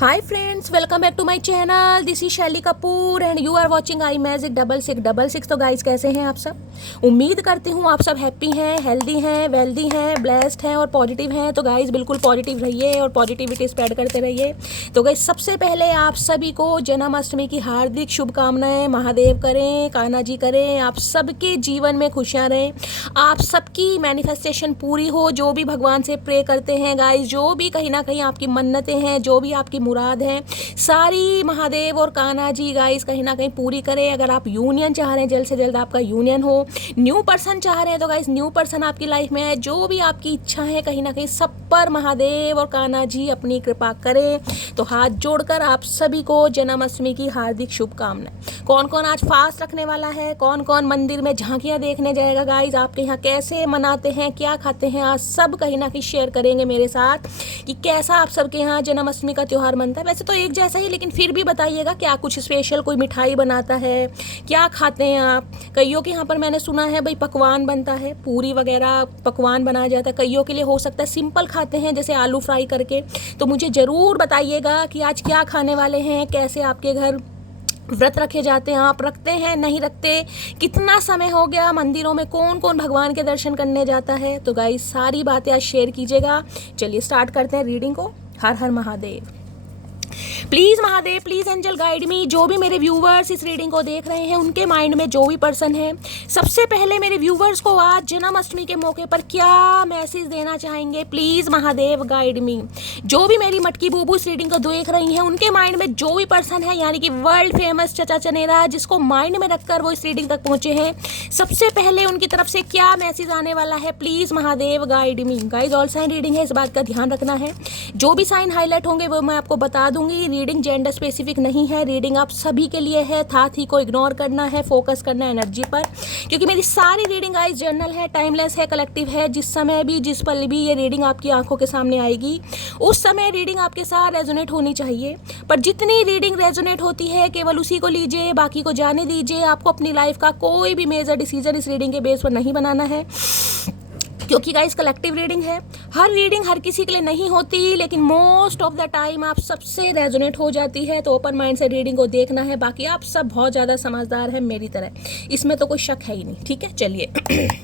Hi friends, welcome back to my channel. This is Shaili Kapoor and you are watching I magic 6666। तो guys, कैसे हैं आप सब? उम्मीद करती हूँ आप सब हैप्पी हैं, हेल्दी हैं, वेल्दी हैं, ब्लेस्ड हैं और पॉजिटिव हैं। तो गाइस, बिल्कुल पॉजिटिव रहिए और पॉजिटिविटी स्प्रेड करते रहिए। तो गाइस, सबसे पहले आप सभी को जन्माष्टमी की हार्दिक शुभकामनाएं। महादेव करें, कान्हा जी करें, आप सबके जीवन में खुशियाँ रहें, आप सबकी मैनिफेस्टेशन पूरी हो। जो भी भगवान से प्रे करते हैं गाइस, जो भी कहीं ना कहीं आपकी मन्नतें हैं, जो भी आपकी मुराद है, सारी महादेव और कान्हा जी गाइस कहीं ना कहीं पूरी करें। अगर आप यूनियन चाह रहे हैं, जल्द से जल्द आपका यूनियन हो। न्यू पर्सन चाह रहे हैं तो गाइस न्यू पर्सन आपकी लाइफ में है। जो भी आपकी इच्छा है, कहीं ना कहीं सब पर महादेव और कान्हा जी अपनी कृपा करें। तो हाथ जोड़कर आप सभी को जन्माष्टमी की हार्दिक शुभकामनाएं। कौन कौन आज फास्ट रखने वाला है, कौन कौन मंदिर में झांकियां देखने जाएगा गाइस, आपके यहाँ कैसे मनाते हैं, क्या खाते हैं, आज सब कहीं ना कहीं शेयर करेंगे मेरे साथ कि कैसा आप सबके यहाँ जन्माष्टमी का त्यौहार मनता है। वैसे तो एक जैसा ही, लेकिन फिर भी बताइएगा क्या कुछ स्पेशल, कोई मिठाई बनाता है, क्या खाते हैं आप। कईयों के यहाँ पर मैंने सुना है भाई पकवान बनता है, पूरी वगैरह पकवान बनाया जाता है। कईयों के लिए हो सकता है सिंपल खाते हैं, जैसे आलू फ्राई करके। तो मुझे ज़रूर बताइएगा कि आज क्या खाने वाले हैं, कैसे आपके घर व्रत रखे जाते हैं, आप रखते हैं, नहीं रखते, कितना समय हो गया, मंदिरों में कौन कौन भगवान के दर्शन करने जाता है। तो गाइस, सारी बातें आज शेयर कीजिएगा। चलिए स्टार्ट करते हैं रीडिंग को। हर हर Mahadev. Please Mahadev, please angel guide me. जो भी मेरे व्यूवर्स इस रीडिंग को देख रहे हैं, उनके माइंड में जो भी पर्सन है, सबसे पहले मेरे व्यूवर्स को आज जन्माष्टमी के मौके पर क्या मैसेज देना चाहेंगे, प्लीज़ महादेव गाइड मी। जो भी मेरी मटकी बूबू इस रीडिंग को देख रही हैं, उनके माइंड में जो भी पर्सन है, यानी कि वर्ल्ड फेमस चचा चनेरा, जिसको माइंड में रखकर वो इस रीडिंग तक पहुंचे हैं, सबसे पहले उनकी तरफ से क्या मैसेज आने वाला है, please Mahadev guide me. Guys, all sign reading है, इस बात का ध्यान रखना है। जो भी साइन हाईलाइट होंगे वो मैं आपको बता दूंगी। रीडिंग जेंडर स्पेसिफिक नहीं है, रीडिंग आप सभी के लिए है। थी को इग्नोर करना है, फोकस करना है एनर्जी पर, क्योंकि मेरी सारी रीडिंग गाइस जर्नल है, टाइमलेस है, कलेक्टिव है। जिस समय भी, जिस पल भी ये रीडिंग आपकी आंखों के सामने आएगी, उस समय रीडिंग आपके साथ रेजोनेट होनी चाहिए। पर जितनी रीडिंग रेजोनेट होती है, केवल उसी को लीजिए, बाकी को जाने दीजिए। आपको अपनी लाइफ का कोई भी मेजर डिसीजन इस रीडिंग के बेस पर नहीं बनाना है, क्योंकि गाइस कलेक्टिव रीडिंग है। हर रीडिंग हर किसी के लिए नहीं होती, लेकिन मोस्ट ऑफ द टाइम आप सबसे रेजोनेट हो जाती है। तो ओपन माइंड से रीडिंग को देखना है। बाकी आप सब बहुत ज़्यादा समझदार हैं मेरी तरह, इसमें तो कोई शक है ही नहीं। ठीक है, चलिए।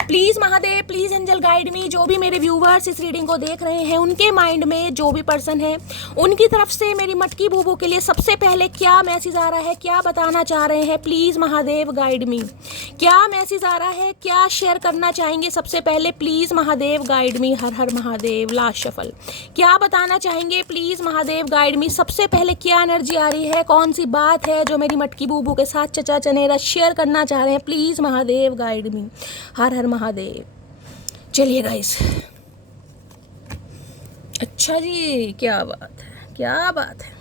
Please Mahadev, please angel guide me. जो भी मेरे व्यूवर्स इस रीडिंग को देख रहे हैं, उनके माइंड में जो भी पर्सन है, उनकी तरफ से मेरी मटकी बूबू के लिए सबसे पहले क्या मैसेज आ रहा है, क्या बताना चाह रहे हैं, प्लीज़ महादेव गाइड मी। क्या मैसेज आ रहा है, क्या शेयर करना चाहेंगे, सबसे पहले प्लीज़ महादेव गाइड मी। हर हर महादेव। Last shuffle. क्या बताना चाहेंगे, प्लीज़ महादेव गाइड मी। सबसे पहले क्या एनर्जी आ रही है, कौन सी बात है जो मेरी मटकी बूबू के साथ चचा चनेरा शेयर करना चाह रहे हैं, प्लीज़ महादेव गाइड मी। हर हर महादेव। चलिए गाइस। अच्छा जी, क्या बात है, क्या बात है।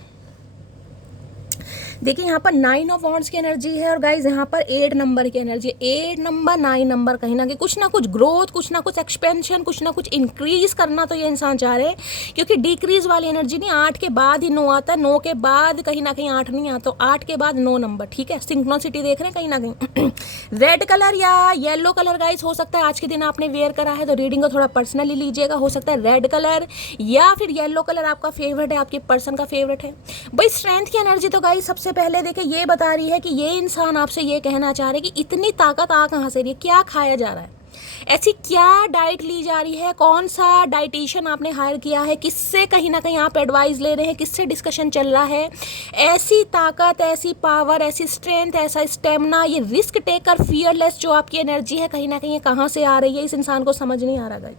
देखिए, यहाँ पर 9 ऑफ वॉन्ड्स की एनर्जी है और गाइज यहाँ पर 8 नंबर की एनर्जी है। 8 नंबर, 9 नंबर, कहीं ना कहीं कुछ ना कुछ ग्रोथ, कुछ ना कुछ एक्सपेंशन, कुछ ना कुछ इंक्रीज करना तो ये इंसान चाह रहे हैं, क्योंकि डिक्रीज वाली एनर्जी नहीं। 8 के बाद ही 9 आता है, 9 के बाद कहीं ना कहीं 8 नहीं आता, 8 के बाद 9 नंबर। ठीक है, सिंक्रोनिसिटी देख रहे हैं कहीं ना कहीं। रेड कलर या येलो कलर गाइज हो सकता है आज के दिन आपने वेयर करा है, तो रीडिंग को थोड़ा पर्सनली लीजिएगा। हो सकता है रेड कलर या फिर येलो कलर आपका फेवरेट है, आपके पर्सन का फेवरेट है। भाई स्ट्रेंथ की एनर्जी तो गाइज सबसे पहले देखिए ये बता रही है कि ये इंसान आपसे ये कहना चाह रहे हैं कि इतनी ताकत आ कहाँ से रही है, क्या खाया जा रहा है, ऐसी क्या डाइट ली जा रही है, कौन सा डाइटिशियन आपने हायर किया है, किससे कहीं ना कहीं आप एडवाइस ले रहे हैं, किससे डिस्कशन चल रहा है। ऐसी ताकत, ऐसी पावर, ऐसी स्ट्रेंथ, ऐसा स्टेमिना, ये रिस्क टेकर, फियरलेस जो आपकी एनर्जी है, कहीं ना कहीं कहाँ से आ रही है, इस इंसान को समझ नहीं आ रहा गाइस।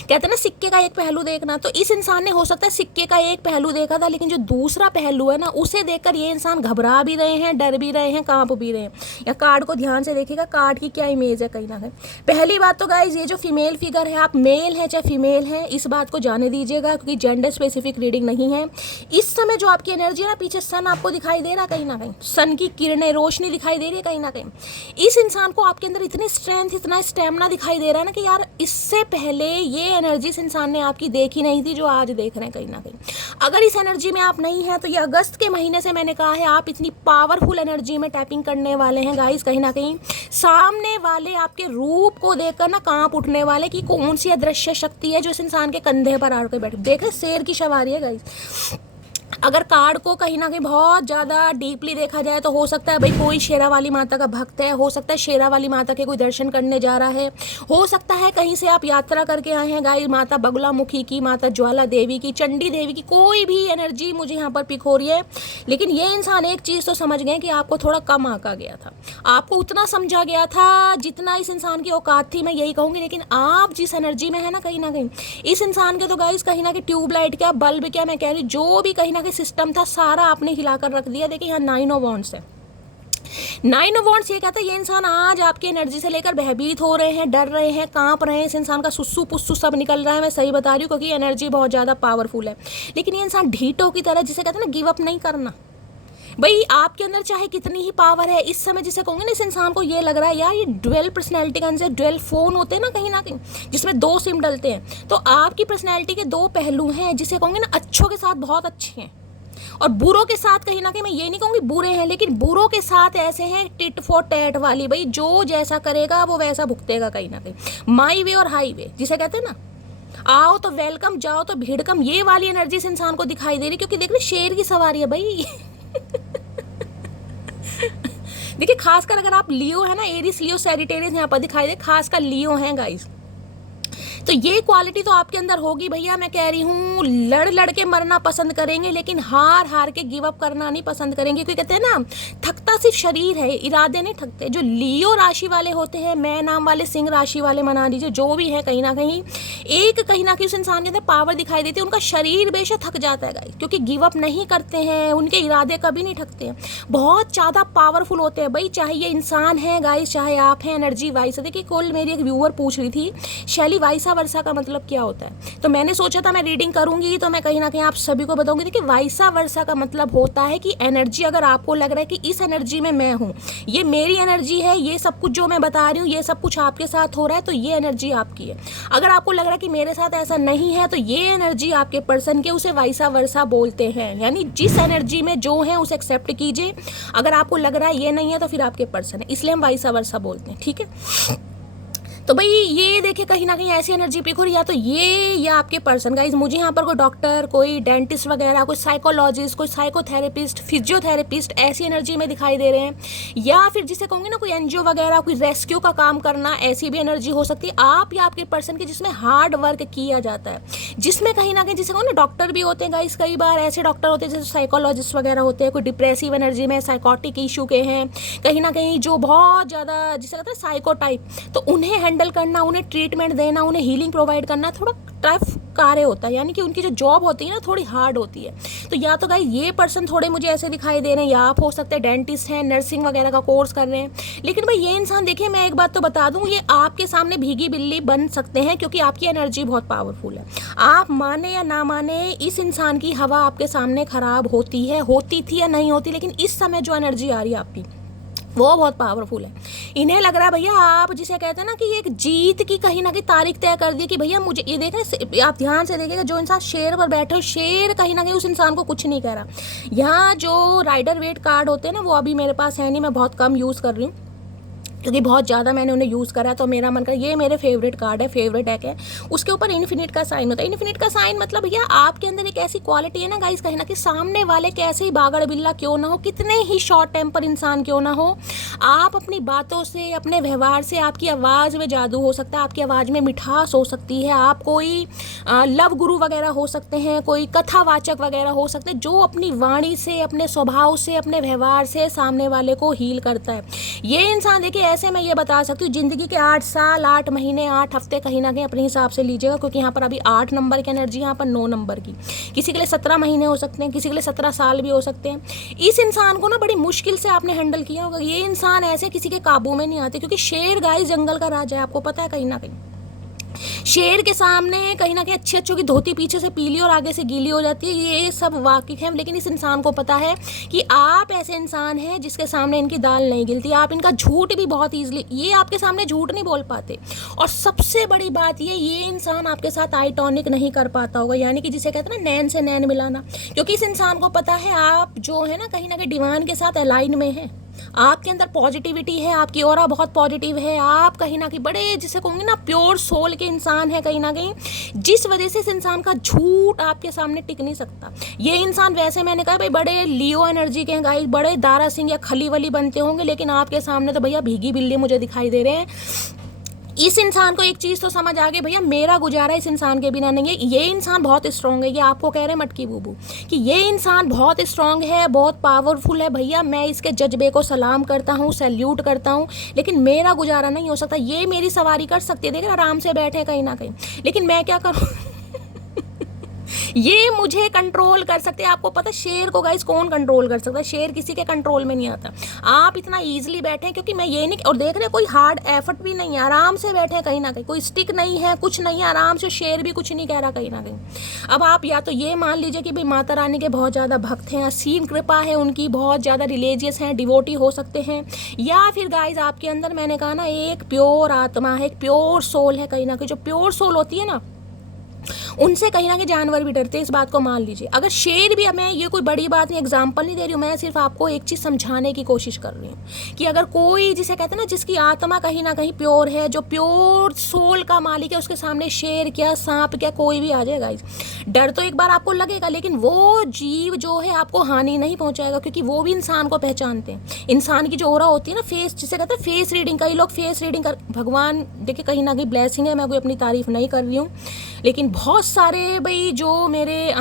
कहते हैं ना, सिक्के का एक पहलू देखना। तो इस इंसान ने हो सकता है सिक्के का एक पहलू देखा था, लेकिन जो दूसरा पहलू है ना, उसे देखकर ये इंसान घबरा भी रहे हैं, डर भी रहे हैं, कांप भी रहे हैं। या कार्ड को ध्यान से देखिएगा, कार्ड की क्या इमेज है कहीं ना कहीं। पहली बात तो गाइज, ये जो फीमेल फिगर है, आप मेल है चाहे फीमेल है, इस बात को जाने दीजिएगा, क्योंकि जेंडर स्पेसिफिक रीडिंग नहीं है। इस समय जो आपकी एनर्जी है ना, पीछे सन आपको दिखाई दे रहा कहीं ना कहीं, सन की किरणें, रोशनी दिखाई दे रही है कहीं ना कहीं। इस इंसान को आपके अंदर इतनी स्ट्रेंथ, इतना स्टेमिना दिखाई दे रहा है ना कि यार, इससे पहले ये एनर्जी इस इंसान ने आपकी देखी नहीं थी जो आज देख रहे हैं कहीं ना कहीं। अगर इस एनर्जी में आप नहीं हैं तो ये अगस्त के महीने से मैंने कहा है आप इतनी पावरफुल एनर्जी में टैपिंग करने वाले हैं गाइस। कहीं ना कहीं सामने वाले आपके रूप को देखकर ना कांप उठने वाले कि कौन सी अदृश्य शक्ति है जो इस इंसान के कंधे पर आकर बैठे। देखे शेर की सवारी है गाइस। अगर कार्ड को कहीं ना कहीं बहुत ज़्यादा डीपली देखा जाए तो हो सकता है भाई कोई शेरा वाली माता का भक्त है, हो सकता है शेरा वाली माता के कोई दर्शन करने जा रहा है, हो सकता है कहीं से आप यात्रा करके आए हैं गाइस, माता बगुलामुखी की, माता ज्वाला देवी की, चंडी देवी की, कोई भी एनर्जी मुझे यहाँ पर पिक हो रही है। लेकिन ये इंसान एक चीज़ तो समझ गए कि आपको थोड़ा कम आंका गया था, आपको उतना समझा गया था जितना इस इंसान की औकात थी, मैं यही कहूँगी। लेकिन आप जिस एनर्जी में है ना कहीं ना कहीं इस इंसान के तो गाइस कहीं ना कहीं ट्यूबलाइट क्या, बल्ब क्या, मैं कह रही हूँ जो भी कहीं ना कहीं सिस्टम था सारा आपने हिलाकर रख दिया। देखिए यहाँ 9 ऑफ वॉन्ड्स है। 9 ऑफ वॉन्ड्स ये कहता है ये इंसान आज आपकी एनर्जी से लेकर भयभीत हो रहे हैं, डर रहे हैं, कांप रहे हैं, इस इंसान का सुस्सू पुस्सू सब निकल रहा है। मैं सही बता रही हूँ क्योंकि एनर्जी बहुत ज़्यादा पावरफुल है। लेकिन ये इंसान ढीटों की तरह, जिसे कहते हैं ना गिव अप नहीं करना। भाई आपके अंदर चाहे कितनी ही पावर है इस समय, जिसे कहूँगे ना इस इंसान को ये लग रहा है यार ये ड्वेल पर्सनैलिटी का, जैसे ड्वेल फोन होते हैं ना कहीं जिसमें 2 सिम डलते हैं, तो आपकी पर्सनैलिटी के 2 पहलू हैं, जिसे कहूँगे ना अच्छों के साथ बहुत अच्छे हैं और बुरों के साथ कहीं ना कहीं, मैं ये नहीं कहूँगी बुरे हैं, लेकिन बुरों के साथ ऐसे हैं टिट फॉर टैट वाली। भाई जो जैसा करेगा वो वैसा भुगतेगा कहीं ना कहीं। माई वे और हाई वे जिसे कहते हैं ना, आओ तो वेलकम, जाओ तो भीड़ कम, ये वाली एनर्जी इस इंसान को दिखाई दे रही। क्योंकि देख रहे शेर की सवारी है भाई। देखिए खासकर अगर आप लियो है ना, एरिस लियो सैजिटेरियस यहाँ पर दिखाई दे, खासकर लियो हैं गाइस, तो ये क्वालिटी तो आपके अंदर होगी भैया। मैं कह रही हूँ लड़ लड़ के मरना पसंद करेंगे लेकिन हार हार के गिव अप करना नहीं पसंद करेंगे। क्योंकि कहते हैं ना थकता सिर्फ शरीर है, इरादे नहीं थकते। जो लियो राशि वाले होते हैं, मैं नाम वाले सिंह राशि वाले मना लीजिए, जो भी है कहीं ना कहीं उस इंसान के अंदर पावर दिखाई देती है। उनका शरीर बेशक थक जाता है गाइस, क्योंकि गिव अप नहीं करते हैं, उनके इरादे कभी नहीं थकते हैं, बहुत ज़्यादा पावरफुल होते हैं भाई। चाहे ये इंसान है गाइस, चाहे आप हैं एनर्जी वाइस। देखिए कल मेरी एक व्यूअर पूछ रही थी शैली वाइसा वर्षा का मतलब क्या होता है, तो मैंने सोचा था मैं रीडिंग करूंगी तो मैं कहीं ना कहीं आप सभी को बताऊंगी। देखिए वाइसा वर्षा का मतलब होता है कि एनर्जी, अगर आपको लग रहा है कि इस एनर्जी में मैं हूँ, ये मेरी एनर्जी है, ये सब कुछ जो मैं बता रही हूँ ये सब कुछ आपके साथ हो रहा है, तो ये एनर्जी आपकी है। अगर आपको लग रहा है कि मेरे साथ ऐसा नहीं है तो ये एनर्जी आपके पर्सन के, उसे वाइसा वर्षा बोलते हैं। यानी जिस एनर्जी में जो है उसे एक्सेप्ट कीजिए। अगर आपको लग रहा है ये नहीं है तो फिर आपके पर्सन है, इसलिए हम वाइसा वर्षा बोलते हैं, ठीक है। तो भाई ये देखिए कहीं ना कहीं ऐसी एनर्जी पिक हो रही है, या तो ये या आपके पर्सन गाइस। मुझे यहाँ पर कोई डॉक्टर, कोई डेंटिस्ट वगैरह, कोई साइकोलॉजिस्ट, कोई साइकोथेरेपिस्ट, फिजियोथेरेपिस्ट ऐसी एनर्जी में दिखाई दे रहे हैं, या फिर जिसे कहूँगी ना कोई एनजीओ वगैरह, कोई रेस्क्यू का काम करना, ऐसी भी एनर्जी हो सकती है आप या आपके पर्सन की, जिसमें हार्ड वर्क किया जाता है, जिसमें कहीं ना कहीं जिसे कहूँ ना डॉक्टर भी होते हैं गाइस। कई बार ऐसे डॉक्टर होते हैं जैसे साइकोलॉजिस्ट वगैरह होते हैं, कोई डिप्रेसिव एनर्जी में, साइकोटिक इशू के हैं, कहीं ना कहीं जो बहुत ज़्यादा जिसे कहते हैं साइको टाइप, तो उन्हें हैंडल करना, उन्हें ट्रीटमेंट देना, उन्हें हीलिंग प्रोवाइड करना थोड़ा टफ कार्य होता है। यानी कि उनकी जो जॉब होती है ना थोड़ी हार्ड होती है। तो या तो गाइस ये पर्सन थोड़े मुझे ऐसे दिखाई दे रहे हैं, या आप हो सकते हैं डेंटिस्ट हैं, नर्सिंग वगैरह का कोर्स कर रहे हैं। लेकिन भाई ये इंसान देखिए, मैं एक बात तो बता दूं, ये आपके सामने भीगी बिल्ली बन सकते हैं क्योंकि आपकी एनर्जी बहुत पावरफुल है। आप माने या ना माने, इस इंसान की हवा आपके सामने खराब होती है, होती थी या नहीं होती, लेकिन इस समय जो एनर्जी आ रही है आपकी वो बहुत पावरफुल है। इन्हें लग रहा है भैया आप जिसे कहते हैं ना कि एक जीत की कहीं ना कहीं तारीख तय कर दी कि भैया मुझे ये देखें, आप ध्यान से देखिएगा, जो इंसान शेर पर बैठे हो, शेर कहीं ना कहीं उस इंसान को कुछ नहीं कह रहा। यहाँ जो राइडर वेट कार्ड होते हैं ना, वो अभी मेरे पास है नहीं, मैं बहुत कम यूज़ कर रही हूँ क्योंकि बहुत ज़्यादा मैंने उन्हें यूज़ करा है, तो मेरा मन कर, ये मेरे फेवरेट कार्ड है, फेवरेट डेक है। उसके ऊपर इन्फिनिट का साइन होता है। इन्फिनिट का साइन मतलब भैया आपके अंदर एक ऐसी क्वालिटी है ना गाइस, कहीं ना कहीं सामने वाले कैसे ही बागड़ बिल्ला क्यों ना हो, कितने ही शॉर्ट टेम्पर इंसान क्यों ना हो, आप अपनी बातों से, अपने व्यवहार से, आपकी आवाज़ में जादू हो सकता है, आपकी आवाज़ में मिठास हो सकती है, आप कोई लव गुरु वगैरह हो सकते हैं, कोई कथावाचक वगैरह हो सकते हैं, जो अपनी वाणी से, अपने स्वभाव से, अपने व्यवहार से सामने वाले को हील करता है। ये इंसान देखिए ऐसे मैं ये बता सकती हूँ, ज़िंदगी के 8 साल 8 महीने 8 हफ्ते कहीं ना कहीं अपने हिसाब से लीजिएगा, क्योंकि यहाँ पर अभी 8 नंबर की एनर्जी, यहाँ पर 9 नंबर की, किसी के लिए 17 महीने हो सकते हैं, किसी के लिए 17 साल भी हो सकते हैं। इस इंसान को ना बड़ी मुश्किल से आपने हैंडल किया होगा। ये इंसान ऐसे किसी के काबू में नहीं आते, क्योंकि शेर गाइस जंगल का राजा है, आपको पता है कहीं ना कहीं। शेर के सामने कहीं ना कहीं अच्छी अच्छों की धोती पीछे से पीली और आगे से गीली हो जाती है, ये सब वाकिफ है। लेकिन इस इंसान को पता है कि आप ऐसे इंसान हैं जिसके सामने इनकी दाल नहीं गिलती। आप इनका झूठ भी बहुत ईजिली, ये आपके सामने झूठ नहीं बोल पाते। और सबसे बड़ी बात ये इंसान आपके साथ आई टॉनिक नहीं कर पाता होगा, यानी कि जिसे कहते हैं ना नैन से नैन मिलाना, क्योंकि इस इंसान को पता है आप जो है ना कहीं डिवाइन के साथ अलाइन में है। आपके अंदर पॉजिटिविटी है, आपकी ऑरा बहुत पॉजिटिव है, आप कहीं ना कहीं बड़े जिसे कहूँगी ना प्योर सोल के इंसान है कहीं ना कहीं, जिस वजह से इस इंसान का झूठ आपके सामने टिक नहीं सकता। ये इंसान वैसे मैंने कहा भाई बड़े लियो एनर्जी के हैं गाइस, बड़े दारा सिंह या खली वली बनते होंगे, लेकिन आपके सामने तो भैया भीगी बिल्ली मुझे दिखाई दे रहे हैं। इस इंसान को एक चीज़ तो समझ आ गई भैया, मेरा गुजारा इस इंसान के बिना नहीं है। ये इंसान बहुत स्ट्रांग है, ये आपको कह रहे हैं मटकी बूबू कि ये इंसान बहुत स्ट्रांग है, बहुत पावरफुल है भैया। मैं इसके जज्बे को सलाम करता हूँ, सैल्यूट करता हूँ, लेकिन मेरा गुजारा नहीं हो सकता। ये मेरी सवारी कर सकती है, देख आराम से बैठे कहीं ना कहीं, लेकिन मैं क्या करूँ ये मुझे कंट्रोल कर सकते हैं। आपको पता है शेर को गाइस कौन कंट्रोल कर सकता है? शेर किसी के कंट्रोल में नहीं आता। आप इतना इजीली बैठे हैं क्योंकि मैं ये नहीं, और देख रहे कोई हार्ड एफर्ट भी नहीं है, आराम से बैठे हैं कहीं ना कहीं, कोई स्टिक नहीं है, कुछ नहीं है, आराम से। शेर भी कुछ नहीं कह रहा कहीं ना कहीं। अब आप या तो ये मान लीजिए कि भाई माता रानी के बहुत ज़्यादा भक्त हैं, असीम कृपा है उनकी, बहुत ज़्यादा रिलीजियस हैं, डिवोटी हो सकते हैं, या फिर गाइज आपके अंदर मैंने कहा ना एक प्योर आत्मा है, एक प्योर सोल है कहीं ना कहीं। जो प्योर सोल होती है ना उनसे कहीं ना कहीं जानवर भी डरते हैं, इस बात को मान लीजिए। अगर शेर भी, मैं ये कोई बड़ी बात नहीं, एग्जाम्पल नहीं दे रही हूँ, मैं सिर्फ आपको एक चीज़ समझाने की कोशिश कर रही हूँ कि अगर कोई जिसे कहते हैं ना जिसकी आत्मा कहीं ना कहीं प्योर है, जो प्योर सोल का मालिक है, उसके सामने शेर क्या सांप क्या कोई भी आ जाएगा, डर तो एक बार आपको लगेगा, लेकिन वो जीव जो है आपको हानि नहीं पहुंचाएगा, क्योंकि वो भी इंसान को पहचानते हैं। इंसान की जो ओरा होती है ना, फेस जिसे कहते हैं फेस रीडिंग, कई लोग फेस रीडिंग कर, भगवान देखिए कहीं ना कहीं ब्लेसिंग है, मैं कोई अपनी तारीफ नहीं कर रही हूँ, लेकिन बहुत सारे भाई जो मेरे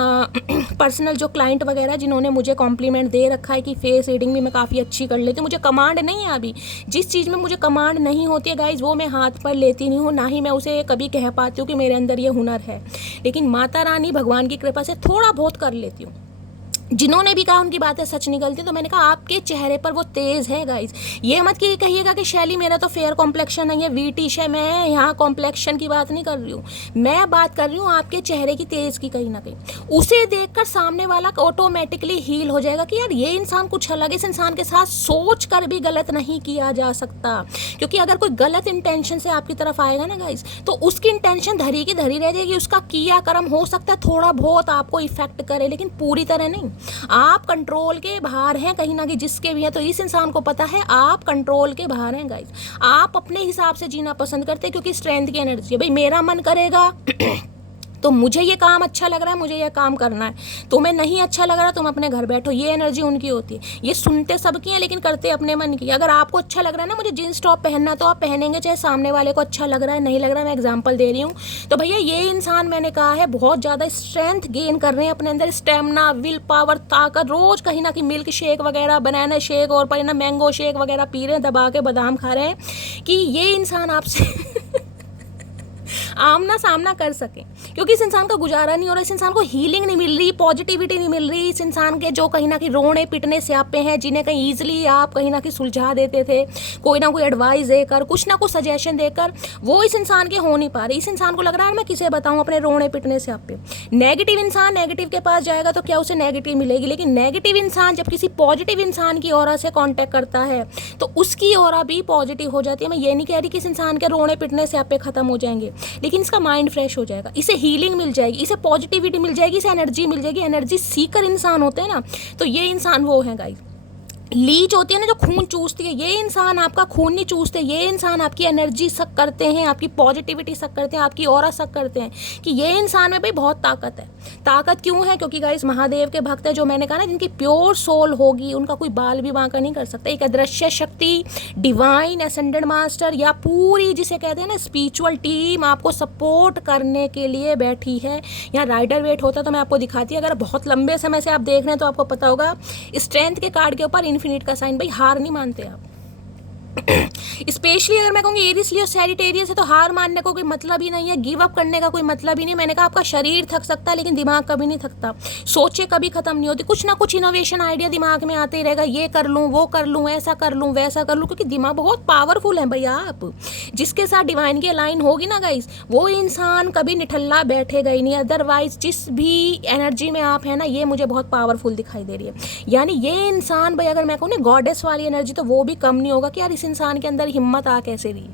पर्सनल जो क्लाइंट वगैरह जिन्होंने मुझे कॉम्प्लीमेंट दे रखा है कि फेस रीडिंग भी मैं काफ़ी अच्छी कर लेती हूँ। मुझे कमांड नहीं है अभी, जिस चीज़ में मुझे कमांड नहीं होती है गाइज वो मैं हाथ पर लेती नहीं हूँ, ना ही मैं उसे कभी कह पाती हूँ कि मेरे अंदर ये हुनर है, लेकिन माता रानी भगवान की कृपा से थोड़ा बहुत कर लेती हूँ। जिन्होंने भी कहा उनकी बातें सच निकलती, तो मैंने कहा आपके चेहरे पर वो तेज़ है गाइज। ये मत कि कहिएगा कि शैली मेरा तो फेयर कॉम्प्लेक्शन नहीं है, वीटिश है, मैं यहाँ कॉम्प्लेक्शन की बात नहीं कर रही हूँ, मैं बात कर रही हूँ आपके चेहरे की तेज़ की। कहीं ना कहीं उसे देखकर सामने वाला ऑटोमेटिकली हील हो जाएगा कि यार ये इंसान कुछ अलग, इस इंसान के साथ सोच कर भी गलत नहीं किया जा सकता। क्योंकि अगर कोई गलत इंटेंशन से आपकी तरफ आएगा ना गाइज, तो उसकी इंटेंशन धरी की धरी रह जाएगी, उसका किया कर्म हो सकता है थोड़ा बहुत आपको इफेक्ट करे, लेकिन पूरी तरह नहीं। आप कंट्रोल के बाहर हैं कहीं ना कहीं, जिसके भी है, तो इस इंसान को पता है आप कंट्रोल के बाहर हैं गाइस। आप अपने हिसाब से जीना पसंद करते हैं क्योंकि स्ट्रेंथ की एनर्जी है। भाई मेरा मन करेगा तो मुझे ये काम अच्छा लग रहा है, मुझे ये काम करना है, तुम्हें नहीं अच्छा लग रहा तुम अपने घर बैठो, ये एनर्जी उनकी होती है। ये सुनते सबकी हैं लेकिन करते अपने मन की। अगर आपको अच्छा लग रहा है ना मुझे जींस टॉप पहनना, तो आप पहनेंगे, चाहे सामने वाले को अच्छा लग रहा है नहीं लग रहा है, मैं एग्जाम्पल दे रही हूँ। तो भैया ये इंसान मैंने कहा है बहुत ज़्यादा स्ट्रेंथ गेन कर रहे हैं अपने अंदर, स्टेमिना, विल पावर, ताकत। रोज़ कहीं ना कहीं मिल्क शेक वगैरह, बनाना शेक और पर ना मैंगो शेक वगैरह पी रहे हैं, दबा के बादाम खा रहे हैं कि ये इंसान आपसे आमना सामना कर सके, क्योंकि इस इंसान का गुजारा नहीं हो रहा, इस इंसान को हीलिंग नहीं मिल रही, पॉजिटिविटी नहीं मिल रही। इस इंसान के जो कहीं ना कहीं रोने पिटने स्यापे हैं, जिन्हें कहीं ईजिली आप कहीं ना कहीं सुलझा देते थे, कोई ना कोई एडवाइस देकर, कुछ ना कुछ सजेशन देकर, वो इस इंसान के हो नहीं पा रही। इस इंसान को लग रहा है मैं किसे बताऊँ अपने रोने पिटने स्यापे। नेगेटिव इंसान नेगेटिव के पास जाएगा तो क्या उसे नेगेटिव मिलेगी, लेकिन नेगेटिव इंसान जब किसी पॉजिटिव इंसान की ऑरा से कॉन्टैक्ट करता है तो उसकी ऑरा भी पॉजिटिव हो जाती है। मैं ये नहीं कह रही कि इस इंसान के रोने पिटने स्यापे खत्म हो जाएंगे, लेकिन इसका माइंड फ्रेश हो जाएगा, इसे हीलिंग मिल जाएगी, इसे पॉजिटिविटी मिल जाएगी, इसे एनर्जी मिल जाएगी। एनर्जी सीकर इंसान होते हैं ना, तो ये इंसान वो है गाइस। लीच होती है ना जो खून चूसती है, ये इंसान आपका खून नहीं चूसते, ये इंसान आपकी एनर्जी सक करते हैं, आपकी पॉजिटिविटी सक करते हैं, आपकी ऑरा सक करते हैं कि ये इंसान में भाई बहुत ताकत है। ताकत क्यों है? क्योंकि गाइस महादेव के भक्त है, जो मैंने कहा ना जिनकी प्योर सोल होगी उनका कोई बाल भी बांका नहीं कर सकता। एक अदृश्य शक्ति, डिवाइन एसेंडेंट मास्टर या पूरी जिसे कहते हैं ना स्पिरिचुअल टीम आपको सपोर्ट करने के लिए बैठी है। यहाँ राइडर वेट होता तो मैं आपको दिखाती, अगर बहुत लंबे समय से आप देख रहे हैं तो आपको पता होगा स्ट्रेंथ के कार्ड के ऊपर इन्फिनिट का साइन। भाई हार नहीं मानते आप, स्पेशली अगर मैं कहूँगी एरिस लियो सैजिटेरियस है तो हार मानने को कोई मतलब ही नहीं है, गिव अप करने का कोई मतलब ही नहीं। मैंने कहा आपका शरीर थक सकता है लेकिन दिमाग कभी नहीं थकता, सोचे कभी खत्म नहीं होती, कुछ ना कुछ इनोवेशन आइडिया दिमाग में आते ही रहेगा, ये कर लूँ वो कर लूँ ऐसा कर लूँ वैसा कर लूँ, क्योंकि दिमाग बहुत पावरफुल है भैया। आप जिसके साथ डिवाइन की अलाइन होगी ना गाइस, वो इंसान कभी निठल्ला बैठेगा ही नहीं। अदरवाइज जिस भी एनर्जी में आप है ना, ये मुझे बहुत पावरफुल दिखाई दे रही है। यानी ये इंसान भाई अगर मैं कहूँ ना गॉडेस वाली एनर्जी, तो वो भी कम नहीं होगा कि यार इस इंसान के अंदर हिम्मत आ कैसे रही।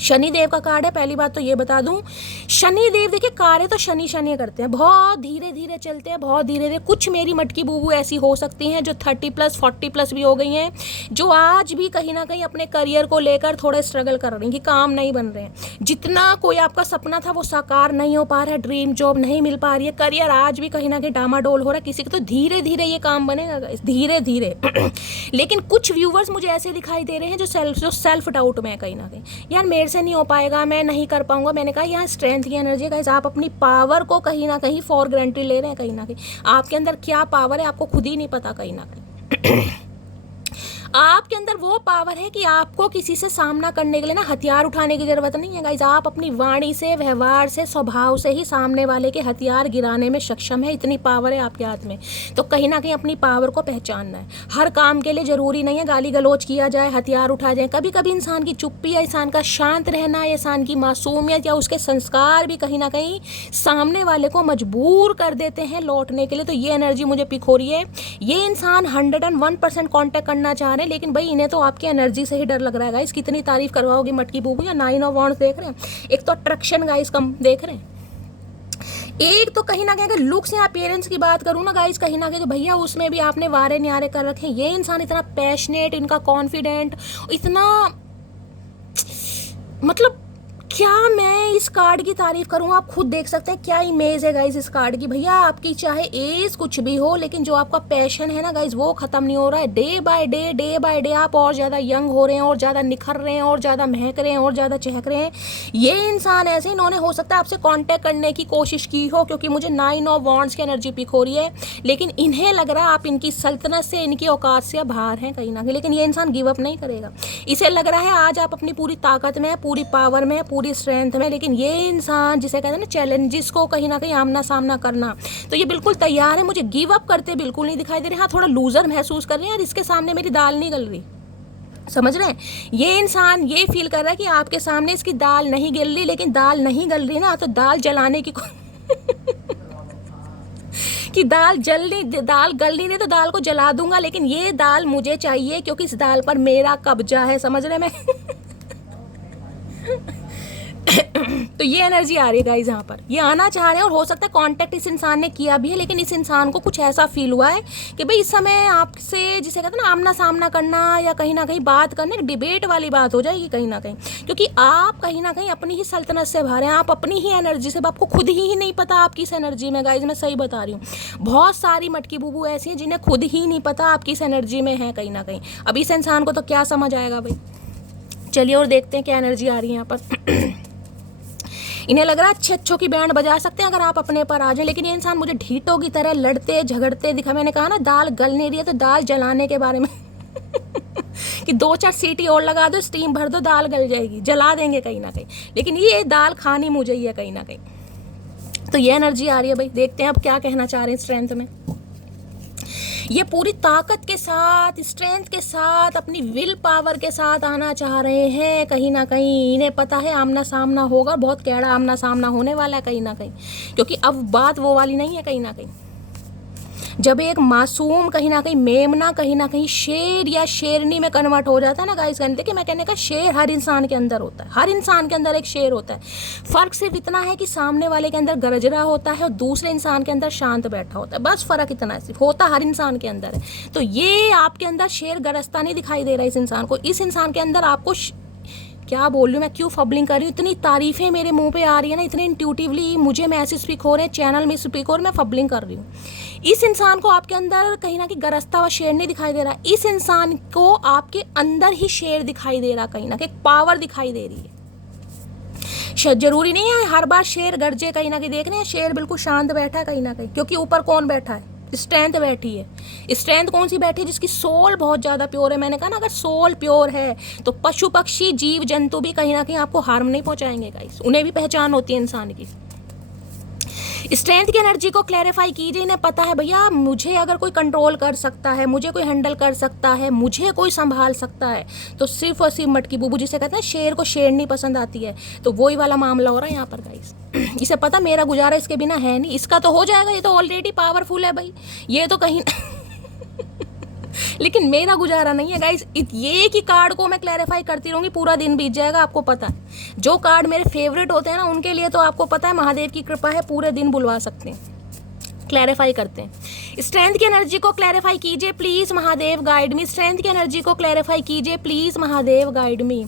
शनि देव का कार्ड है, पहली बात तो ये बता दूं, शनि देव देखिए कार्य तो शनि शनि करते हैं, बहुत धीरे धीरे चलते हैं, बहुत धीरे धीरे। कुछ मेरी मटकी बूबू ऐसी हो सकती हैं जो 30+ 40+ भी हो गई हैं, जो आज भी कहीं ना कहीं अपने करियर को लेकर थोड़े स्ट्रगल कर रही हैं कि काम नहीं बन रहे हैं। जितना कोई आपका सपना था वो साकार नहीं हो पा रहा है, ड्रीम जॉब नहीं मिल पा रही है, करियर आज भी कहीं ना कहीं डामाडोल हो रहा है किसी का, तो धीरे धीरे ये काम बनेगा धीरे धीरे। लेकिन कुछ व्यूवर्स मुझे ऐसे दिखाई दे रहे हैं जो सेल्फ डाउट में है कहीं ना कहीं, यार मेरे से नहीं हो पाएगा, मैं नहीं कर पाऊंगा। मैंने कहा यहाँ स्ट्रेंथ की एनर्जी गाइस, आप अपनी पावर को कहीं ना कहीं फॉर ग्रांटेड ले रहे हैं। कहीं ना कहीं आपके अंदर क्या पावर है आपको खुद ही नहीं पता। कहीं ना कहीं आपके अंदर वो पावर है कि आपको किसी से सामना करने के लिए ना हथियार उठाने की जरूरत नहीं है गाइज। आप अपनी वाणी से, व्यवहार से, स्वभाव से ही सामने वाले के हथियार गिराने में सक्षम है। इतनी पावर है आपके हाथ में। तो कहीं ना कहीं अपनी पावर को पहचानना है। हर काम के लिए जरूरी नहीं है गाली गलौज किया जाए, हथियार उठा जाए। कभी कभी इंसान की चुप्पी या इंसान का शांत रहना, इंसान की मासूमियत या उसके संस्कार भी कहीं ना कहीं सामने वाले को मजबूर कर देते हैं लौटने के लिए। तो ये एनर्जी मुझे पिक हो रही है। ये इंसान 101% कॉन्टेक्ट करना चाह रहे हैं, लेकिन भाई इन्हें तो आपकी एनर्जी से ही डर लग रहा है गाइस। कितनी तारीफ करवाओगी मटकी बूबू। या 9 ऑफ वांड्स देख रहे हैं, एक तो अट्रैक्शन गाइस कम देख रहे हैं, एक तो कहीं ना कहीं अगर लुक्स या अपीयरेंस की बात करूँ ना गाइस, कहीं ना कहीं तो भैया उसमें भी आपने वारे न्यारे कर रखे हैं। ये इंसान इतना पैशनेट, इनका कॉन्फिडेंट, इतना मतलब क्या मैं इस कार्ड की तारीफ करूँ। आप खुद देख सकते हैं क्या इमेज है गाइज इस कार्ड की। भैया आपकी चाहे एज कुछ भी हो, लेकिन जो आपका पैशन है ना गाइज वो खत्म नहीं हो रहा है। डे बाय डे आप और ज़्यादा यंग हो रहे हैं, और ज़्यादा निखर रहे हैं, और ज़्यादा महक रहे हैं, और ज़्यादा चहक रहे हैं। ये इंसान ऐसे, इन्होंने हो सकता है आपसे कॉन्टैक्ट करने की कोशिश की हो, क्योंकि मुझे 9 ऑफ वांड्स की एनर्जी पिक हो रही है, लेकिन इन्हें लग रहा है आप इनकी सल्तनत से, इनकी औकात से बाहर हैं कहीं ना कहीं। लेकिन ये इंसान गिव अप नहीं करेगा। इसे लग रहा है आज आप अपनी पूरी ताकत में, पूरी पावर में, पूरी स्ट्रेंथ में, लेकिन ये इंसान जिसे कहते हैं ना चैलेंजेस को कहीं ना कहीं आमना सामना करना, तो ये बिल्कुल तैयार है। मुझे गिव अप करते बिल्कुल नहीं दिखाई दे रहे। हाँ थोड़ा लूजर महसूस कर रहे हैं यार, इसके सामने मेरी दाल नहीं गल रही। समझ रहे हैं, ये इंसान ये फील कर रहा है कि आपके सामने इसकी दाल नहीं गल रही, लेकिन दाल नहीं गल रही ना तो दाल जलाने की कि दाल गल नहीं रही तो दाल को जला दूंगा, लेकिन ये दाल मुझे चाहिए क्योंकि इस दाल पर मेरा कब्जा है। समझ रहे मैं तो ये एनर्जी आ रही है गाइस यहाँ पर, ये आना चाह रहे हैं। और हो सकता है कांटेक्ट इस इंसान ने किया भी है, लेकिन इस इंसान को कुछ ऐसा फील हुआ है कि भाई इस समय आपसे जिसे कहते हैं ना आमना सामना करना या कहीं ना कहीं बात करना, डिबेट वाली बात हो जाएगी कहीं ना कहीं, क्योंकि आप कहीं ना कहीं अपनी ही सल्तनत से बाहर हैं, आप अपनी ही एनर्जी से, आपको खुद ही नहीं पता आप किस एनर्जी में। गाइज मैं सही बता रही हूँ, बहुत सारी मटकी बूबू ऐसी हैं जिन्हें खुद ही नहीं पता आप किस एनर्जी में है कहीं ना कहीं। अब इस इंसान को तो क्या समझ आएगा भाई। चलिए और देखते हैं क्या एनर्जी आ रही है यहाँ पर। इन्हें लग रहा है अच्छे की बैंड बजा सकते हैं अगर आप अपने पर आ जाए, लेकिन ये इंसान मुझे ढीटों की तरह लड़ते झगड़ते दिखा। मैंने कहा ना दाल गल नहीं रही है तो दाल जलाने के बारे में कि 2-4 सीटी और लगा दो, स्टीम भर दो, दाल गल जाएगी, जला देंगे कहीं ना कहीं। लेकिन ये दाल खानी मुझे ही है कहीं ना कहीं। तो ये एनर्जी आ रही है भाई, देखते हैं अब क्या कहना चाह रहे हैं स्ट्रेंथ में। ये पूरी ताकत के साथ, स्ट्रेंथ के साथ, अपनी विल पावर के साथ आना चाह रहे हैं कहीं ना कहीं। इन्हें पता है आमना सामना होगा, बहुत कैड़ा आमना सामना होने वाला है कहीं ना कहीं, क्योंकि अब बात वो वाली नहीं है कहीं ना कहीं। जब एक मासूम कहीं ना कहीं मेमना कहीं ना कहीं शेर या शेरनी में कन्वर्ट हो जाता है ना गाइस, कहते कि मैं कहने का शेर हर इंसान के अंदर होता है, हर इंसान के अंदर एक शेर होता है। फर्क सिर्फ इतना है कि सामने वाले के अंदर गरज रहा होता है और दूसरे इंसान के अंदर शांत बैठा होता है, बस फर्क इतना है, सिर्फ होता हर इंसान के अंदर है। तो ये आपके अंदर शेर गरजता नहीं दिखाई दे रहा है इस इंसान को। इस इंसान के अंदर आपको क्या बोल रही हूँ मैं, क्यों फबलिंग कर रही हूँ, इतनी तारीफें मेरे मुंह पे आ रही है ना, इतने इंट्यूटिवली मुझे मैसेज स्पीक हो रहे हैं, चैनल में स्पीक हो रहे, मैं फबलिंग कर रही हूँ। इस इंसान को आपके अंदर कहीं ना कहीं गरजता हुआ शेर नहीं दिखाई दे रहा, इस इंसान को आपके अंदर ही शेर दिखाई दे रहा, कहीं ना कहीं पावर दिखाई दे रही है। जरूरी नहीं है हर बार शेर गरजे, कहीं ना कहीं देख रहे हैं शेर बिल्कुल शांत बैठा है कहीं ना कहीं, क्योंकि ऊपर कौन बैठा है, स्ट्रेंथ बैठी है। स्ट्रेंथ कौन सी बैठी है? जिसकी सोल बहुत ज़्यादा प्योर है। मैंने कहा ना, अगर सोल प्योर है तो पशु पक्षी जीव जंतु भी कहीं ना कहीं आपको हार्म नहीं पहुंचाएंगे गाइस। उन्हें भी पहचान होती है इंसान की। स्ट्रेंथ की एनर्जी को क्लैरिफाई कीजिए। इन्हें पता है भैया, मुझे अगर कोई कंट्रोल कर सकता है, मुझे कोई हैंडल कर सकता है, मुझे कोई संभाल सकता है, तो सिर्फ और सिर्फ मटकी बूबू, जिसे कहते हैं शेर को शेरनी पसंद आती है, तो वही वाला मामला हो रहा है यहाँ पर गाइस। इसे पता मेरा गुजारा इसके बिना है नहीं, इसका तो हो जाएगा, ये तो ऑलरेडी पावरफुल है भाई, ये तो कहीं लेकिन मेरा गुजारा नहीं है गाइस। ये की कार्ड को मैं क्लैरिफाई करती रहूंगी, पूरा दिन बीत जाएगा। आपको पता है जो कार्ड मेरे फेवरेट होते हैं ना, उनके लिए तो आपको पता है महादेव की कृपा है, पूरे दिन बुलवा सकते हैं। क्लैरिफाई करते हैं। स्ट्रेंथ की एनर्जी को क्लैरिफाई कीजिए please Mahadev guide me. Strength की एनर्जी को क्लैरिफाई कीजिए please Mahadev guide me.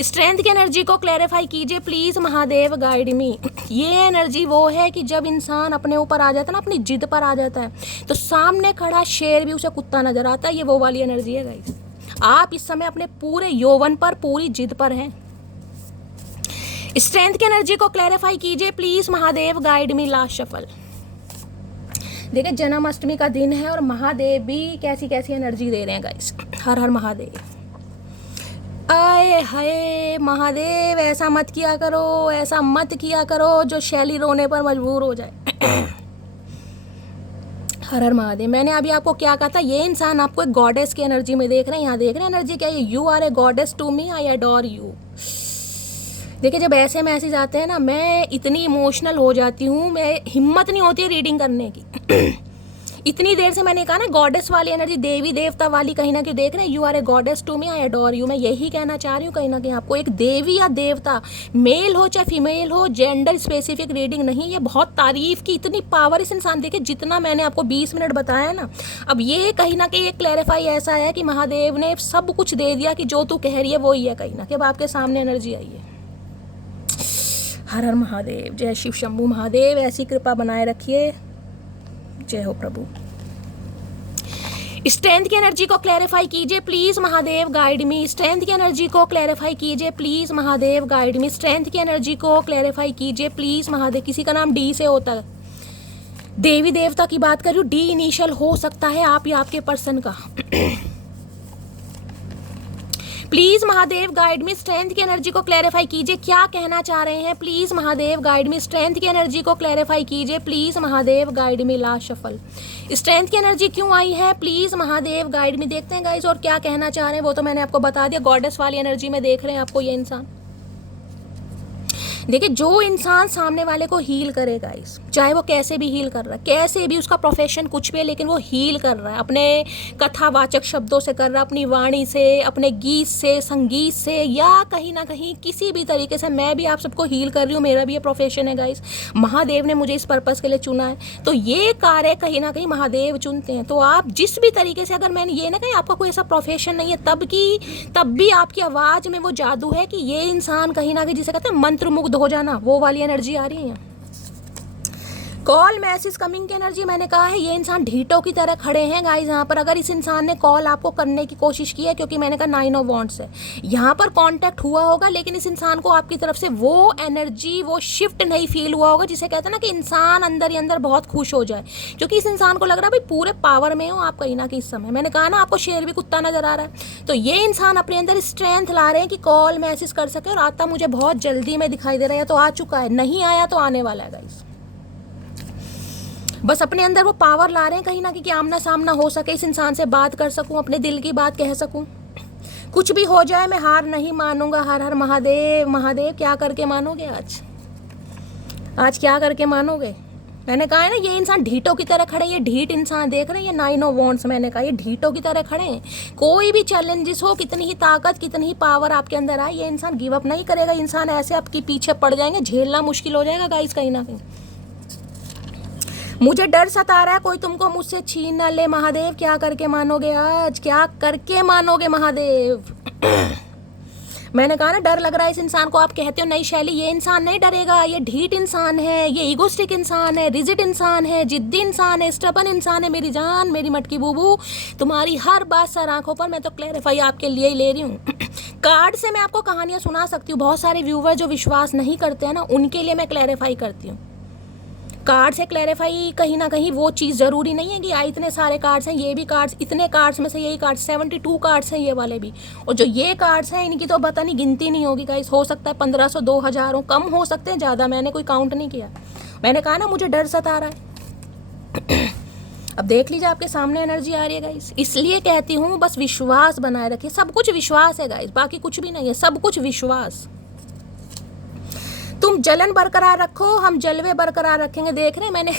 Strength की एनर्जी को क्लैरिफाई कीजिए प्लीज महादेव गाइड मी। ये एनर्जी वो है कि जब इंसान अपने ऊपर आ जाता है ना, अपनी जिद पर आ जाता है, तो सामने खड़ा शेर भी उसे कुत्ता नजर आता है। ये वो वाली एनर्जी है गाइस। आप इस समय अपने पूरे यौवन पर, पूरी जिद पर हैं। स्ट्रेंथ की एनर्जी को क्लैरिफाई कीजिए please Mahadev guide me. Last shuffle. देखिए जन्माष्टमी का दिन है और महादेव भी कैसी कैसी एनर्जी दे रहे हैं गाइस। हर हर महादेव। आए हाय महादेव, ऐसा मत किया करो, ऐसा मत किया करो जो शैली रोने पर मजबूर हो जाए। हर हर महादेव। मैंने अभी आपको क्या कहा था, ये इंसान आपको एक गॉडेस की एनर्जी में देख रहे हैं। यहाँ देख रहे हैं एनर्जी क्या है? You are a goddess to me, I adore you. देखिए जब ऐसे मैसेज आते हैं ना, मैं इतनी इमोशनल हो जाती हूँ, मैं हिम्मत नहीं होती है रीडिंग करने की। इतनी देर से मैंने कहा ना, गॉडेस वाली एनर्जी, देवी देवता वाली, कहीं ना कहीं देख रहे हैं। You are a goddess to me, I adore you. मैं यही कहना चाह रही हूँ कहीं ना कहीं आपको, एक देवी या देवता, मेल हो चाहे फीमेल हो, जेंडर स्पेसिफिक रीडिंग नहीं। ये बहुत तारीफ की, इतनी पावर इस इंसान। देखिए जितना मैंने आपको 20 मिनट बताया ना, अब ये कहीं ना कहीं एक क्लैरिफाई ऐसा है कि महादेव ने सब कुछ दे दिया कि जो तू कह रही है वो ही है। कहीं ना कहीं अब आपके सामने एनर्जी आई है। हर हर महादेव। जय शिव शंभू महादेव, ऐसी कृपा बनाए रखिए। जय हो प्रभु। स्ट्रेंथ की एनर्जी को क्लैरिफाई कीजिए please Mahadev guide me. Strength की एनर्जी को क्लैरिफाई कीजिए please Mahadev guide me. Strength की एनर्जी को क्लैरिफाई कीजिए प्लीज महादेव। किसी का नाम डी से होता है, देवी देवता की बात कर रही हूँ, डी इनिशियल हो सकता है आप या आपके पर्सन का। Please Mahadev guide me. Strength की एनर्जी को क्लैरिफाई कीजिए, क्या कहना चाह रहे हैं please Mahadev guide me. Strength की एनर्जी को क्लैरिफाई कीजिए please Mahadev guide me. Last shuffle. Strength की एनर्जी क्यों आई है प्लीज महादेव गाइड मी। देखते हैं गाइस और क्या कहना चाह रहे हैं, वो तो मैंने आपको बता दिया। गॉडेस वाली एनर्जी में देख रहे हैं आपको ये इंसान। देखिए जो इंसान सामने वाले को हील करेगा, इस चाहे वो कैसे भी हील कर रहा है, कैसे भी उसका प्रोफेशन कुछ भी है, लेकिन वो हील कर रहा है, अपने कथावाचक शब्दों से कर रहा है, अपनी वाणी से, अपने गीत से, संगीत से, या कहीं ना कहीं किसी भी तरीके से। मैं भी आप सबको हील कर रही हूँ, मेरा भी ये प्रोफेशन है गाइस। महादेव ने मुझे इस पर्पस के लिए चुना है, तो ये कार्य कहीं ना कहीं महादेव चुनते हैं। तो आप जिस भी तरीके से, अगर मैंने ये ना कहीं आपका कोई ऐसा प्रोफेशन नहीं है, तब भी आपकी आवाज़ में वो जादू है कि ये इंसान कहीं ना कहीं, जिसे कहते हैं मंत्र मुग्ध हो जाना, वो वाली एनर्जी आ रही है। कॉल मैसेज कमिंग की एनर्जी मैंने कहा है, ये इंसान ढीटों की तरह खड़े हैं गाइस यहाँ पर। अगर इस इंसान ने कॉल आपको करने की कोशिश की है, क्योंकि मैंने कहा 9 ऑफ वॉन्ड्स है, यहाँ पर कांटेक्ट हुआ होगा, लेकिन इस इंसान को आपकी तरफ से वो एनर्जी, वो शिफ्ट नहीं फील हुआ होगा, जिसे कहते हैं ना कि इंसान अंदर ही अंदर बहुत खुश हो जाए, क्योंकि इस इंसान को लग रहा है भाई पूरे पावर में हो आप कहीं ना कहीं इस समय। मैंने कहा ना आपको शेर भी कुत्ता नजर आ रहा है, तो ये इंसान अपने अंदर स्ट्रेंथ ला रहे हैं कि कॉल मैसेज कर सके, और आता मुझे बहुत जल्दी में दिखाई दे रहा है, तो आ चुका है, नहीं आया तो आने वाला है गाइस। बस अपने अंदर वो पावर ला रहे हैं कहीं ना कहीं कि आमना सामना हो सके, इस इंसान से बात कर सकूं, अपने दिल की बात कह सकूं। कुछ भी हो जाए मैं हार नहीं मानूंगा। हर हर महादेव। महादेव क्या करके मानोगे आज क्या करके मानोगे? मैंने कहा है ना ये इंसान ढीटों की तरह खड़े, ये ढीठ इंसान देख रहे हैं, ये 9 ऑफ वॉन्ड्स, मैंने कहा ये ढीटों की तरह खड़े हैं। कोई भी चैलेंजेस हो, कितनी ही ताकत, कितनी ही पावर आपके अंदर आए, ये इंसान गिव अप नहीं करेगा। इंसान ऐसे आपके पीछे पड़ जाएंगे, झेलना मुश्किल हो जाएगा गाइस कहीं ना कहीं। मुझे डर सता रहा है कोई तुमको मुझसे छीन ना ले। महादेव क्या करके मानोगे आज, क्या करके मानोगे महादेव? मैंने कहा ना डर लग रहा है इस इंसान को। आप कहते हो नहीं शैली, ये इंसान नहीं डरेगा, ये ढीठ इंसान है, ये ईगोस्टिक इंसान है, रिजिड इंसान है, जिद्दी इंसान है, स्टबन इंसान है। मेरी जान, मेरी मटकी बूबू, तुम्हारी हर बात सर आंखों पर, मैं तो क्लैरिफाई आपके लिए ही ले रही हूँ। कार्ड से मैं आपको कहानियाँ सुना सकती हूँ, बहुत सारे व्यूवर जो विश्वास नहीं करते हैं ना, उनके लिए मैं क्लैरिफाई करती हूँ। कार्ड से क्लैरिफाई कहीं ना कहीं वो चीज़ ज़रूरी नहीं है कि इतने सारे कार्ड्स हैं, ये भी कार्ड्स, इतने कार्ड्स में से यही कार्ड 72 कार्ड्स हैं ये वाले भी, और जो ये कार्ड्स हैं इनकी तो पता नहीं गिनती नहीं होगी गाइस। हो सकता है 1500 2000 हो, कम हो सकते हैं ज़्यादा, मैंने कोई काउंट नहीं किया। मैंने कहा ना मुझे डर सता रहा है। अब देख लीजिए आपके सामने एनर्जी आ रही है गाइस, इसलिए कहती हूँ बस विश्वास बनाए रखिए। सब कुछ विश्वास है गाइस, बाकी कुछ भी नहीं है, सब कुछ विश्वास। तुम जलन बरकरार रखो, हम जलवे बरकरार रखेंगे। देख रहे हैं मैंने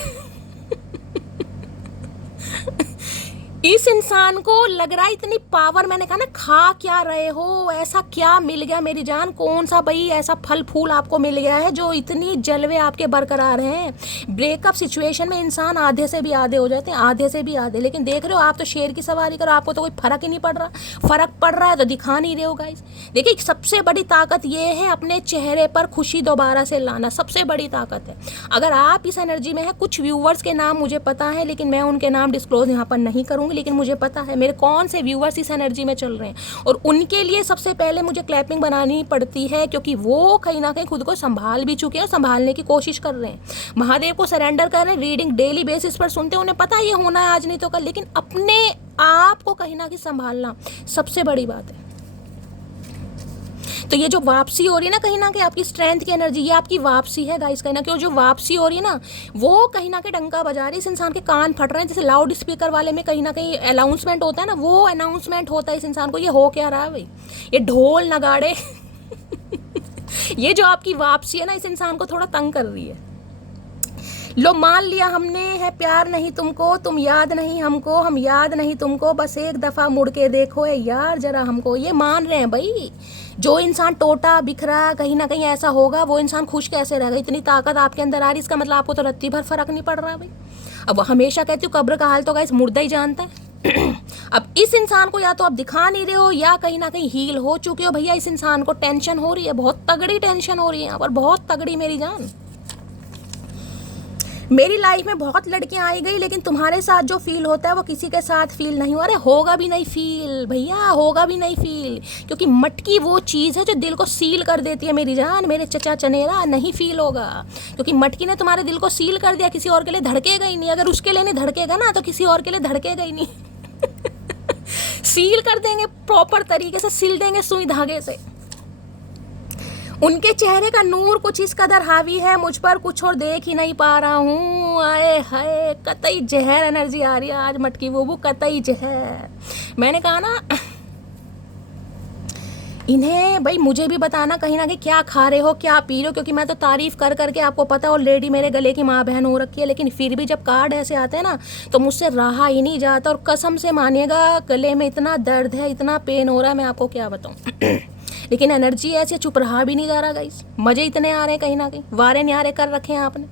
इस इंसान को लग रहा है इतनी पावर, मैंने कहा ना खा क्या रहे हो, ऐसा क्या मिल गया मेरी जान, कौन सा भाई ऐसा फल फूल आपको मिल गया है जो इतनी जलवे आपके बरकरार हैं। ब्रेकअप सिचुएशन में इंसान आधे से भी आधे हो जाते हैं, आधे से भी आधे, लेकिन देख रहे हो आप तो शेर की सवारी करो, आपको तो कोई फर्क ही नहीं पड़ रहा। फर्क पड़ रहा है तो दिखा नहीं रहे हो गाइस। देखिए सबसे बड़ी ताकत ये है अपने चेहरे पर खुशी दोबारा से लाना, सबसे बड़ी ताकत है। अगर आप इस एनर्जी में है, कुछ व्यूवर्स के नाम मुझे पता है लेकिन मैं उनके नाम डिस्क्लोज यहाँ पर नहीं करूँगी, लेकिन मुझे पता है मेरे कौन से व्यूवर्स इस एनर्जी में चल रहे हैं, और उनके लिए सबसे पहले मुझे क्लैपिंग बनानी पड़ती है, क्योंकि वो कहीं ना कहीं खुद को संभाल भी चुके हैं और संभालने की कोशिश कर रहे हैं, महादेव को सरेंडर कर रहे हैं, रीडिंग डेली बेसिस पर सुनते हैं, उन्हें पता है ये होना है आज नहीं तो कल, लेकिन अपने आप को कहीं ना कहीं संभालना सबसे बड़ी बात है। तो ये जो वापसी हो रही है ना कहीं ना कहीं आपकी स्ट्रेंथ की एनर्जी, ये आपकी वापसी है गाइस। कहीं ना कहीं जो वापसी हो रही है ना वो कहीं ना कहीं डंका बजा रही है, इस इंसान के कान फट रहे हैं, जैसे लाउड स्पीकर वाले में कहीं ना कहीं अनाउंसमेंट होता है ना, वो अनाउंसमेंट होता है इस इंसान को। ये हो क्या रहा है भाई, ये ढोल नगाड़े ये जो आपकी वापसी है ना इस इंसान को थोड़ा तंग कर रही है। लो मान लिया हमने है प्यार नहीं तुमको, तुम याद नहीं हमको, हम याद नहीं तुमको, बस एक दफ़ा मुड़ के देखो है यार जरा हमको। ये मान रहे हैं भाई, जो इंसान टोटा बिखरा कहीं ना कहीं ऐसा होगा, वो इंसान खुश कैसे रहेगा। इतनी ताकत आपके अंदर आ रही, इसका मतलब आपको तो रत्ती भर फर्क नहीं पड़ रहा भाई। अब हमेशा कहती हूँ कब्र का हाल तो गाइस मुर्दा ही जानता है। अब इस इंसान को या तो आप दिखा नहीं रहे हो या कहीं ना कहीं हील हो चुके हो भैया। इस इंसान को टेंशन हो रही है, बहुत तगड़ी टेंशन हो रही है यहाँ पर, बहुत तगड़ी मेरी जान। मेरी लाइफ में बहुत लड़कियां आई गई, लेकिन तुम्हारे साथ जो फील होता है वो किसी के साथ फील नहीं हो रहा है, होगा भी नहीं फील भैया, होगा भी नहीं फील, क्योंकि मटकी वो चीज़ है जो दिल को सील कर देती है मेरी जान, मेरे चचा चनेरा। नहीं फील होगा क्योंकि मटकी ने तुम्हारे दिल को सील कर दिया, किसी और के लिए धड़केगा ही नहीं। अगर उसके लिए नहीं धड़केगा ना तो किसी और के लिए धड़केगा ही नहीं। सील कर देंगे, प्रॉपर तरीके से सील देंगे सुई धागे से। उनके चेहरे का नूर कुछ इस कदर हावी है मुझ पर, कुछ और देख ही नहीं पा रहा हूँ। आए हाय, कतई जहर एनर्जी आ रही है आज मटकी वो कतई जहर। मैंने कहा ना इन्हें भाई मुझे भी बताना कहीं ना कहीं क्या खा रहे हो क्या पी रहे हो, क्योंकि मैं तो तारीफ कर करके आपको पता ऑलरेडी मेरे गले की माँ बहन हो रखी है, लेकिन फिर भी जब कार्ड ऐसे आते हैं ना तो मुझसे रहा ही नहीं जाता। और कसम से मानिएगा गले में इतना दर्द है, इतना पेन हो रहा है, मैं आपको क्या बताऊँ। लेकिन एनर्जी ऐसे चुप रहा भी नहीं जा रहा गाइस, मजे इतने आ रहे हैं कहीं ना कहीं, वारे न्यारे कर रखे हैं आपने।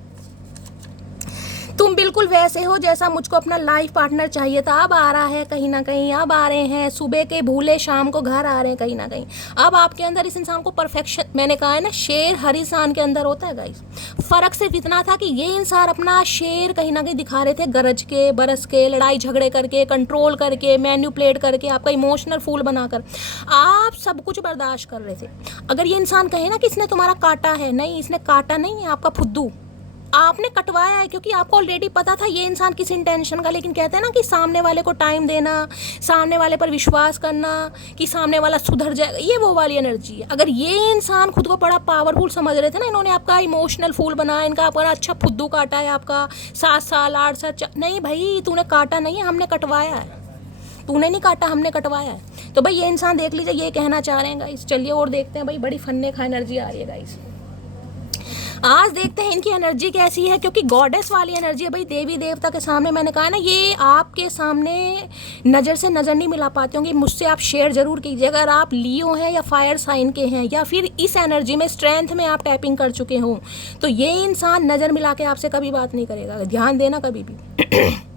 तुम बिल्कुल वैसे हो जैसा मुझको अपना लाइफ पार्टनर चाहिए था, अब आ रहा है कहीं ना कहीं, अब आ रहे हैं, सुबह के भूले शाम को घर आ रहे हैं कहीं ना कहीं। अब आपके अंदर इस इंसान को परफेक्शन, मैंने कहा है ना शेर हर इंसान के अंदर होता है गाइस। फर्क सिर्फ इतना था कि ये इंसान अपना शेर कहीं ना कहीं दिखा रहे थे, गरज के बरस के, लड़ाई झगड़े करके, कंट्रोल करके, मैन्युपुलेट करके, आपका इमोशनल फूल बनाकर आप सब कुछ बर्दाश्त कर रहे थे। अगर ये इंसान कहे ना कि इसने तुम्हारा काटा है, नहीं इसने काटा नहीं है, आपका फुद्दू आपने कटवाया है, क्योंकि आपको ऑलरेडी पता था ये इंसान किस इंटेंशन का। लेकिन कहते हैं ना कि सामने वाले को टाइम देना, सामने वाले पर विश्वास करना कि सामने वाला सुधर जाएगा, ये वो वाली एनर्जी है। अगर ये इंसान खुद को बड़ा पावरफुल समझ रहे थे ना, इन्होंने आपका इमोशनल फूल बनाया, इनका आपका अच्छा फुद्दू काटा है आपका 7 साल 8 साल। नहीं भाई तूने काटा नहीं है, हमने कटवाया है। तूने नहीं काटा, हमने कटवाया है। तो भाई ये इंसान देख लीजिए ये कहना चाह रहे हैं गाइस। चलिए और देखते हैं भाई, बड़ी फन्ने खा एनर्जी आ रही है गाइस। आज देखते हैं इनकी एनर्जी कैसी है, क्योंकि गॉडेस वाली एनर्जी है भाई, देवी देवता के सामने। मैंने कहा ना ये आपके सामने नज़र से नज़र नहीं मिला पाते होंगे, मुझसे आप शेयर जरूर कीजिए। अगर आप लियो हैं या फायर साइन के हैं या फिर इस एनर्जी में स्ट्रेंथ में आप टैपिंग कर चुके हों, तो ये इंसान नज़र मिला के आपसे कभी बात नहीं करेगा, ध्यान देना कभी भी।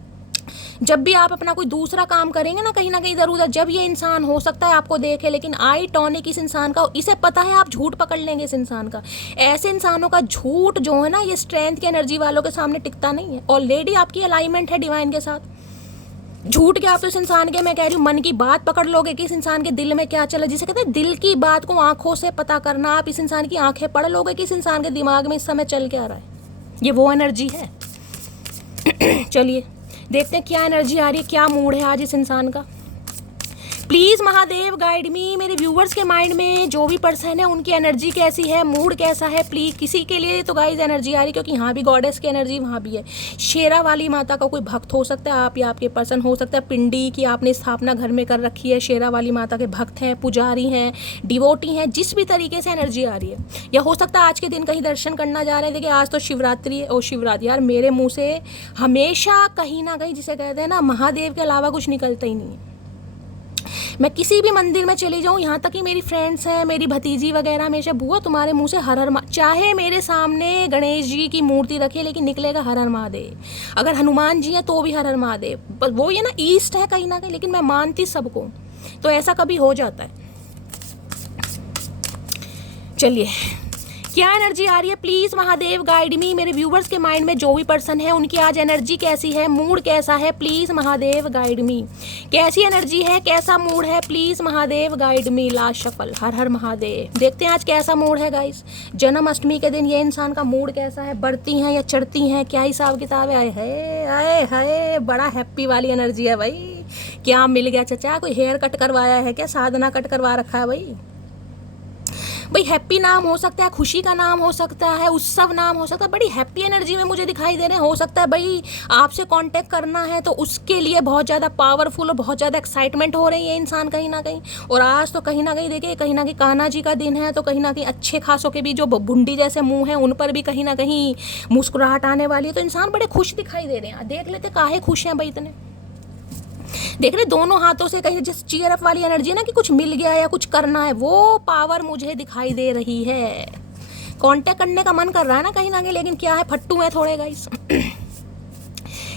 जब भी आप अपना कोई दूसरा काम करेंगे ना कहीं इधर उधर, जब ये इंसान हो सकता है आपको देखे, लेकिन आई टॉनिक इस इंसान का, इसे पता है आप झूठ पकड़ लेंगे इस इंसान का। ऐसे इंसानों का झूठ जो है ना ये स्ट्रेंथ की एनर्जी वालों के सामने टिकता नहीं है। ऑलरेडी आपकी अलाइनमेंट है डिवाइन के साथ। झूठ के आप तो इस इंसान के, मैं कह रही हूँ, मन की बात पकड़ लोगे कि इस इंसान के दिल में क्या चला, जिसे कहते हैं दिल की बात को आंखों से पता करना। आप इस इंसान की आंखें पढ़ लोगे कि इस इंसान के दिमाग में इस समय चल क्या रहा है। ये वो एनर्जी है। चलिए देखते हैं क्या एनर्जी आ रही है, क्या मूड है आज इस इंसान का। प्लीज़ महादेव गाइड मी। मेरे व्यूवर्स के माइंड में जो भी पर्सन है उनकी एनर्जी कैसी है, मूड कैसा है, प्लीज़। किसी के लिए तो गाइज एनर्जी आ रही है क्योंकि यहाँ भी गॉडेस की एनर्जी वहाँ भी है। शेरा वाली माता का कोई भक्त हो सकता है आप, या आपके पर्सन हो सकता है पिंडी की आपने स्थापना घर में कर रखी है, शेरा वाली माता के भक्त हैं, पुजारी हैं, डिवोटी हैं, जिस भी तरीके से एनर्जी आ रही है। या हो सकता है आज के दिन कहीं दर्शन करना जा रहे हैं। देखिए आज तो शिवरात्रि है। ओ शिवरात्रि, यार मेरे मुँह से हमेशा कहीं ना कहीं जिसे कहते हैं ना महादेव के अलावा कुछ निकलता ही नहीं है। मैं किसी भी मंदिर में चली जाऊँ, यहाँ तक कि मेरी फ्रेंड्स हैं, मेरी भतीजी वगैरह, हमेशा बुआ तुम्हारे मुंह से हर हर चाहे मेरे सामने गणेश जी की मूर्ति रखे लेकिन निकलेगा हर हर महादेव। अगर हनुमान जी हैं तो भी हर हर महादेव। बस वो ये ना ईस्ट है कहीं ना कहीं, लेकिन मैं मानती सबको, तो ऐसा कभी हो जाता है। चलिए क्या एनर्जी आ रही है, प्लीज़ महादेव गाइड मी। मेरे व्यूवर्स के माइंड में जो भी पर्सन है उनकी आज एनर्जी कैसी है, मूड कैसा है, प्लीज़ महादेव गाइड मी। कैसी एनर्जी है, कैसा मूड है, please Mahadev guide me. Last shuffle, हर हर महादेव। देखते हैं आज कैसा मूड है गाइस। जन्माष्टमी के दिन ये इंसान का मूड कैसा है, बढ़ती हैं या चढ़ती हैं, क्या हिसाब किताब है। आए हाय, बड़ा हैप्पी वाली एनर्जी है भाई। क्या मिल गया चचा, कोई हेयर कट करवाया है क्या, साधना कट करवा रखा है भाई। हैप्पी नाम हो सकता है, खुशी का नाम हो सकता है, उत्सव नाम हो सकता है। बड़ी हैप्पी एनर्जी में मुझे दिखाई दे रहे हैं। हो सकता है भाई आपसे कांटेक्ट करना है तो उसके लिए बहुत ज़्यादा पावरफुल और बहुत ज़्यादा एक्साइटमेंट हो रही है इंसान कहीं ना कहीं। और आज तो कहीं ना कहीं देखिए, कहीं ना कहीं कान्हा जी का दिन है, तो कहीं ना कहीं अच्छे खासों के भी जो भुंडी जैसे मुँह हैं उन पर भी कहीं ना कहीं मुस्कुराहट आने वाली है। तो इंसान बड़े खुश दिखाई दे रहे हैं। देख लेते काहे खुश हैं भाई इतने। देख रहे दोनों हाथों से कहीं जिस चीयर अप वाली एनर्जी है ना कि कुछ मिल गया या कुछ करना है, वो पावर मुझे दिखाई दे रही है। कांटेक्ट करने का मन कर रहा है ना कहीं ना कहीं, लेकिन क्या है फट्टू है थोड़े गाइस।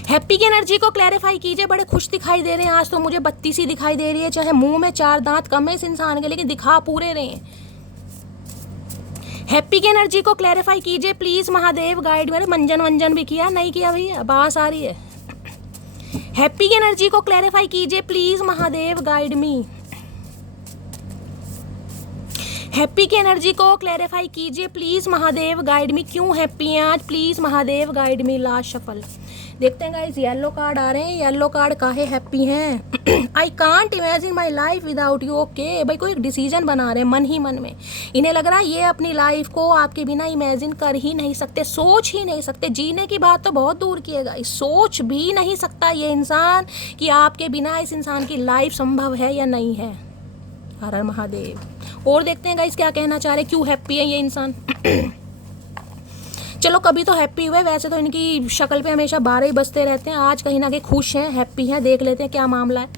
हैप्पी की एनर्जी को क्लैरिफाई कीजिए। बड़े खुश दिखाई दे रहे हैं आज तो, मुझे बत्ती सी दिखाई दे रही है। चाहे मुंह में 4 दांत कम है इस इंसान के, लेकिन दिखा पूरे रहे हैं। हैप्पी की एनर्जी को क्लैरिफाई कीजिए प्लीज महादेव गाइड। मेरे मंजन वंजन भी किया, नहीं किया भैया, बांस आ रही है। हैप्पी की एनर्जी को क्लैरिफाई कीजिए please Mahadev guide me. Happy की एनर्जी को क्लैरिफाई कीजिए प्लीज महादेव गाइड मी। क्यों हैप्पी हैं आज, please Mahadev guide me. Last shuffle देखते हैं गाइस, येलो कार्ड आ रहे हैं। येलो कार्ड काहे हैप्पी हैं। I can't imagine my life without you. Okay भाई, कोई एक डिसीजन बना रहे हैं मन ही मन में। इन्हें लग रहा है ये अपनी लाइफ को आपके बिना इमेजिन कर ही नहीं सकते, सोच ही नहीं सकते। जीने की बात तो बहुत दूर किएगा, सोच भी नहीं सकता ये इंसान कि आपके बिना इस इंसान की लाइफ संभव है या नहीं है। हर हर महादेव। और देखते हैं गाइस क्या कहना चाह रहे, क्यों हैप्पी है ये इंसान। चलो कभी तो हैप्पी हुए, वैसे तो इनकी शक्ल पे हमेशा 12 ही बजते रहते हैं। आज कहीं ना कहीं खुश हैं, हैप्पी हैं। देख लेते हैं क्या मामला है।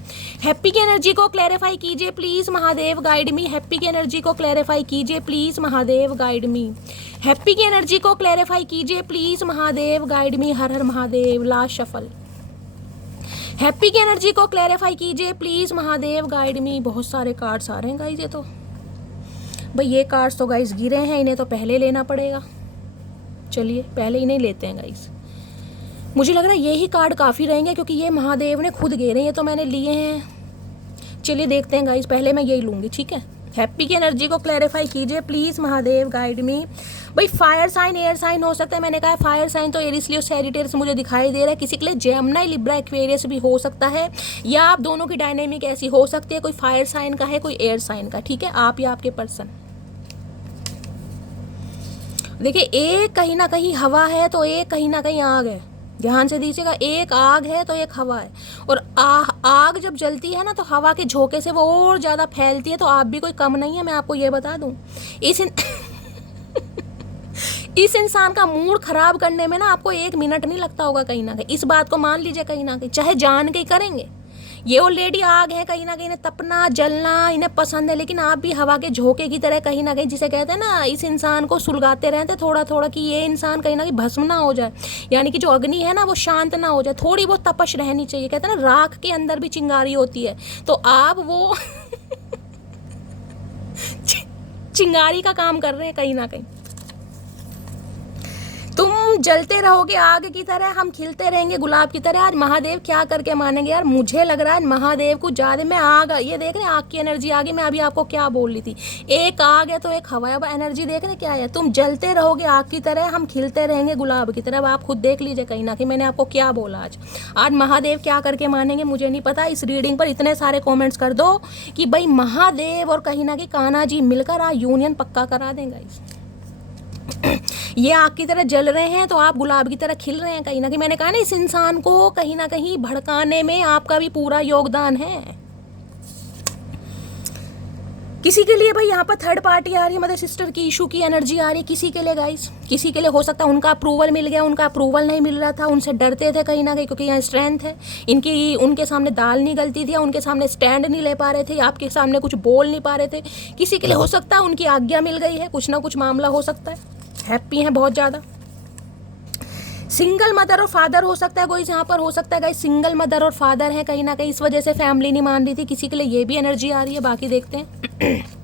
हैप्पी की एनर्जी को क्लैरिफाई कीजिए please Mahadev guide me. Happy की एनर्जी को क्लैरिफाई कीजिए please Mahadev guide me. Happy की एनर्जी को क्लैरिफाई कीजिए प्लीज महादेव गाइड मी। हर हर महादेव। Last shuffle. हैप्पी की एनर्जी को क्लैरिफाई कीजिए प्लीज महादेव गाइड मी। बहुत सारे कार्ड्स आ रहे हैं गाइज, ये तो भाई ये कार्ड्स तो गाइज गिरे हैं, इन्हें तो पहले लेना पड़ेगा। चलिए पहले इन्हें लेते हैं गाइस। मुझे लग रहा है यही कार्ड काफ़ी रहेंगे क्योंकि ये महादेव ने खुद घेरे हैं, ये तो मैंने लिए हैं। चलिए देखते हैं गाइस, पहले मैं यही लूँगी, ठीक है। हैप्पी की एनर्जी को क्लैरिफाई कीजिए प्लीज़ महादेव गाइड मी। भाई फायर साइन, एयर साइन हो सकता है। मैंने कहा फायर साइन तो एरिस लियो सैजिटेरियस मुझे दिखाई दे रहा है। किसी के लिए जेमिनी लिब्रा एक्वेरियस भी हो सकता है, या आप दोनों की डायनेमिक ऐसी हो सकती है। कोई फायर साइन का है, कोई एयर साइन का, ठीक है, आप या आपके पर्सन। देखिए एक कहीं ना कहीं हवा है तो एक कहीं ना कहीं आग है। ध्यान से दीजिएगा, एक आग है तो एक हवा है। और आग जब जलती है ना तो हवा के झोंके से वो और ज़्यादा फैलती है। तो आप भी कोई कम नहीं है, मैं आपको ये बता दूं। इस इंसान का मूड खराब करने में ना आपको 1 मिनट नहीं लगता होगा कहीं ना कहीं। इस बात को मान लीजिए कहीं ना कहीं, चाहे जान के ही करेंगे। ये ऑलरेडी आग है कहीं ना कहीं, इन्हें तपना जलना इन्हें पसंद है, लेकिन आप भी हवा के झोंके की तरह कहीं ना कहीं, जिसे कहते हैं ना, इस इंसान को सुलगाते रहते थोड़ा थोड़ा कि ये इंसान कहीं ना कहीं भस्म ना हो जाए। यानी कि जो अग्नि है ना वो शांत ना हो जाए, थोड़ी बहुत तपश रहनी चाहिए। कहते हैं ना राख के अंदर भी चिंगारी होती है, तो आप वो चिंगारी का काम कर रहे हैं कहीं ना कहीं। तुम तुम जलते रहोगे आग की तरह, हम खिलते रहेंगे गुलाब की तरह। आज महादेव क्या करके मानेंगे यार, मुझे लग रहा है महादेव कुछ ज़्यादा। मैं आग, ये देख रहे हैं आग की एनर्जी आ गई। मैं अभी आपको क्या बोल रही थी, एक आग है तो एक हवा है, एनर्जी देख रहे क्या है। तुम जलते रहोगे आग की तरह, हम खिलते रहेंगे गुलाब की तरह। आप खुद देख लीजिए कहीं ना कहीं मैंने आपको क्या बोला। आज महादेव क्या करके मानेंगे मुझे नहीं पता। इस रीडिंग पर इतने सारे कॉमेंट्स कर दो कि भाई महादेव और कहीं ना कहीं कान्हा जी मिलकर आज यूनियन पक्का करा देंगे। ये आग की तरह जल रहे हैं तो आप गुलाब की तरह खिल रहे हैं कहीं ना कहीं। मैंने कहा ना, इस इंसान को कहीं ना कहीं भड़काने में आपका भी पूरा योगदान है। किसी के लिए भाई यहाँ पर थर्ड पार्टी आ रही है, मदर सिस्टर की इशू की एनर्जी आ रही है किसी के लिए गाइस। किसी के लिए हो सकता है उनका अप्रूवल मिल गया, उनका अप्रूवल नहीं मिल रहा था, उनसे डरते थे कहीं ना कहीं, क्योंकि यहाँ स्ट्रेंथ है इनकी। उनके सामने दाल नहीं गलती थी, उनके सामने स्टैंड नहीं ले पा रहे थे, आपके सामने कुछ बोल नहीं पा रहे थे। किसी के लिए हो सकता है उनकी आज्ञा मिल गई है, कुछ ना कुछ मामला हो सकता है, हैप्पी हैं बहुत ज़्यादा। सिंगल मदर और फादर हो सकता है कोई यहाँ पर, हो सकता है गाइस सिंगल मदर और फादर है कहीं ना कहीं, इस वजह से फैमिली नहीं मान रही थी। किसी के लिए ये भी एनर्जी आ रही है, बाकी देखते हैं।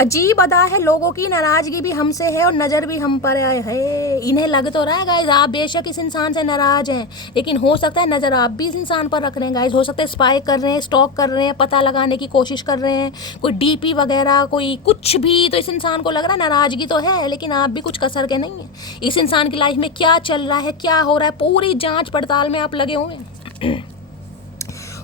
अजीब अदा है लोगों की, नाराजगी भी हमसे है और नज़र भी हम पर है। इन्हें लग तो रहा है गाइस आप बेशक इस इंसान से नाराज हैं, लेकिन हो सकता है नज़र आप भी इस इंसान पर रख रहे हैं गाइस। हो सकता है स्पाई कर रहे हैं, स्टॉक कर रहे हैं, पता लगाने की कोशिश कर रहे हैं, कोई डीपी वगैरह, कोई कुछ भी। तो इस इंसान को लग रहा है नाराजगी तो है, लेकिन आप भी कुछ कसर के नहीं है। इस इंसान की लाइफ में क्या चल रहा है, क्या हो रहा है, पूरी जाँच पड़ताल में आप लगे हुए हैं।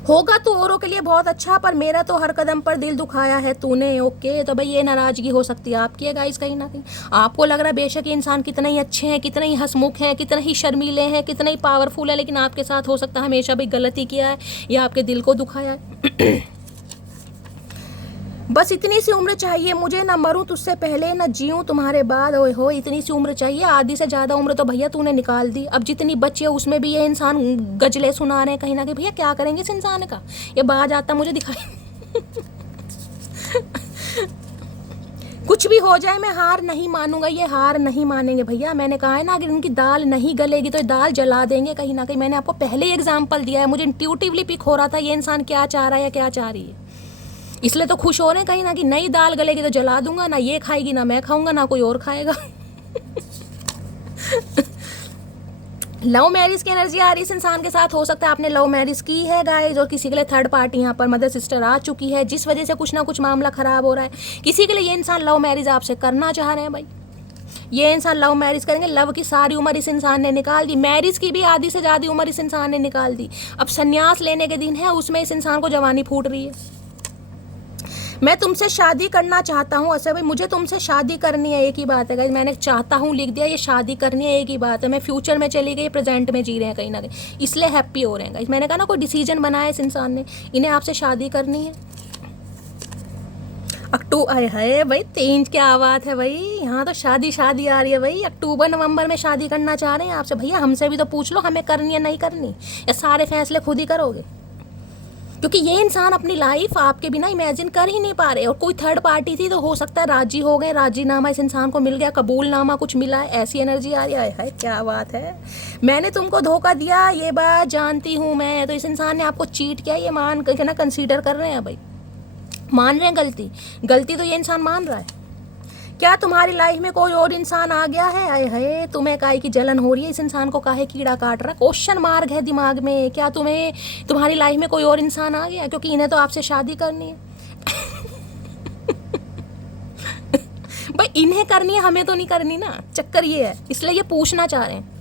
होगा तो औरों के लिए बहुत अच्छा, पर मेरा तो हर कदम पर दिल दुखाया है तूने। ओके, तो भाई ये नाराजगी हो सकती है आपकी है गाइस कहीं ना कहीं। आपको लग रहा है बेशक ये इंसान कितने ही अच्छे हैं, कितने ही हंसमुख हैं, कितने ही शर्मीले हैं, कितने ही पावरफुल है, लेकिन आपके साथ हो सकता है हमेशा भी गलती किया है या आपके दिल को दुखाया है। बस इतनी सी उम्र चाहिए मुझे, ना मरूं तुझसे पहले ना जीऊं तुम्हारे बाद। ओए हो, इतनी सी उम्र चाहिए, आधी से ज़्यादा उम्र तो भैया तूने निकाल दी। अब जितनी बची है उसमें भी ये इंसान गजले सुना रहे हैं कहीं ना कहीं। भैया क्या करेंगे इस इंसान का, ये बाज आता मुझे दिखाई। कुछ भी हो जाए मैं हार नहीं मानूंगा, ये हार नहीं मानेंगे भैया। मैंने कहा है ना, अगर इनकी दाल नहीं गलेगी तो दाल जला देंगे कहीं ना कहीं। मैंने आपको पहले ही एग्जाम्पल दिया है, मुझे इंट्यूटिवली पिक हो रहा था ये इंसान क्या चाह रहा है या क्या चाह रही है, इसलिए तो खुश हो रहे हैं कहीं ना कि नई दाल गलेगी तो जला दूंगा, ना ये खाएगी ना मैं खाऊंगा ना कोई और खाएगा। लव मैरिज की एनर्जी आ रही है इस इंसान के साथ। हो सकता है आपने लव मैरिज की है गाइस, और किसी के लिए थर्ड पार्टी यहाँ पर मदर सिस्टर आ चुकी है, जिस वजह से कुछ ना कुछ मामला खराब हो रहा है। किसी के लिए ये इंसान लव मैरिज आपसे करना चाह रहे हैं भाई। ये इंसान लव मैरिज करेंगे, लव की सारी उम्र इस इंसान ने निकाल दी, मैरिज की भी आधी से ज़्यादा उम्र इस इंसान ने निकाल दी। अब संन्यास लेने के दिन है, उसमें इस इंसान को जवानी फूट रही है। मैं तुमसे शादी करना चाहता हूँ। अच्छा भाई, मुझे तुमसे शादी करनी है, एक ही बात है गाइस। मैंने चाहता हूँ लिख दिया, ये शादी करनी है एक ही बात है। मैं फ्यूचर में चली गई, प्रेजेंट में जी रहे हैं कहीं ना कहीं, इसलिए हैप्पी हो रहे हैं गाइस। मैंने कहा ना कोई डिसीजन बनाया इस इंसान ने, इन्हें आपसे शादी करनी है। आए है भाई, 3 क्या बात है भाई, यहाँ तो शादी शादी आ रही है भाई। अक्टूबर नवंबर में शादी करना चाह रहे हैं आपसे। भैया हमसे भी तो पूछ लो हमें करनी है नहीं करनी, या सारे फैसले खुद ही करोगे, क्योंकि ये इंसान अपनी लाइफ आपके बिना इमेजिन कर ही नहीं पा रहे। और कोई थर्ड पार्टी थी तो हो सकता है राजी हो गए, राजीनामा इस इंसान को मिल गया, कबूलनामा कुछ मिला है, ऐसी एनर्जी आ रही है। क्या बात है, मैंने तुमको धोखा दिया ये बात जानती हूँ मैं। तो इस इंसान ने आपको चीट किया, ये मान के ना कंसीडर कर रहे हैं भाई, मान रहे हैं गलती तो ये इंसान मान रहा है। क्या तुम्हारी लाइफ में कोई और इंसान आ गया है? आए है, तुम्हें काहे की जलन हो रही है, इस इंसान को काहे कीड़ा काट रहा है, क्वेश्चन मार्क है दिमाग में। क्या तुम्हारी लाइफ में कोई और इंसान आ गया? क्योंकि इन्हें तो आपसे शादी करनी है। भाई इन्हें करनी है, हमें तो नहीं करनी ना, चक्कर ये है, इसलिए ये पूछना चाह रहे हैं।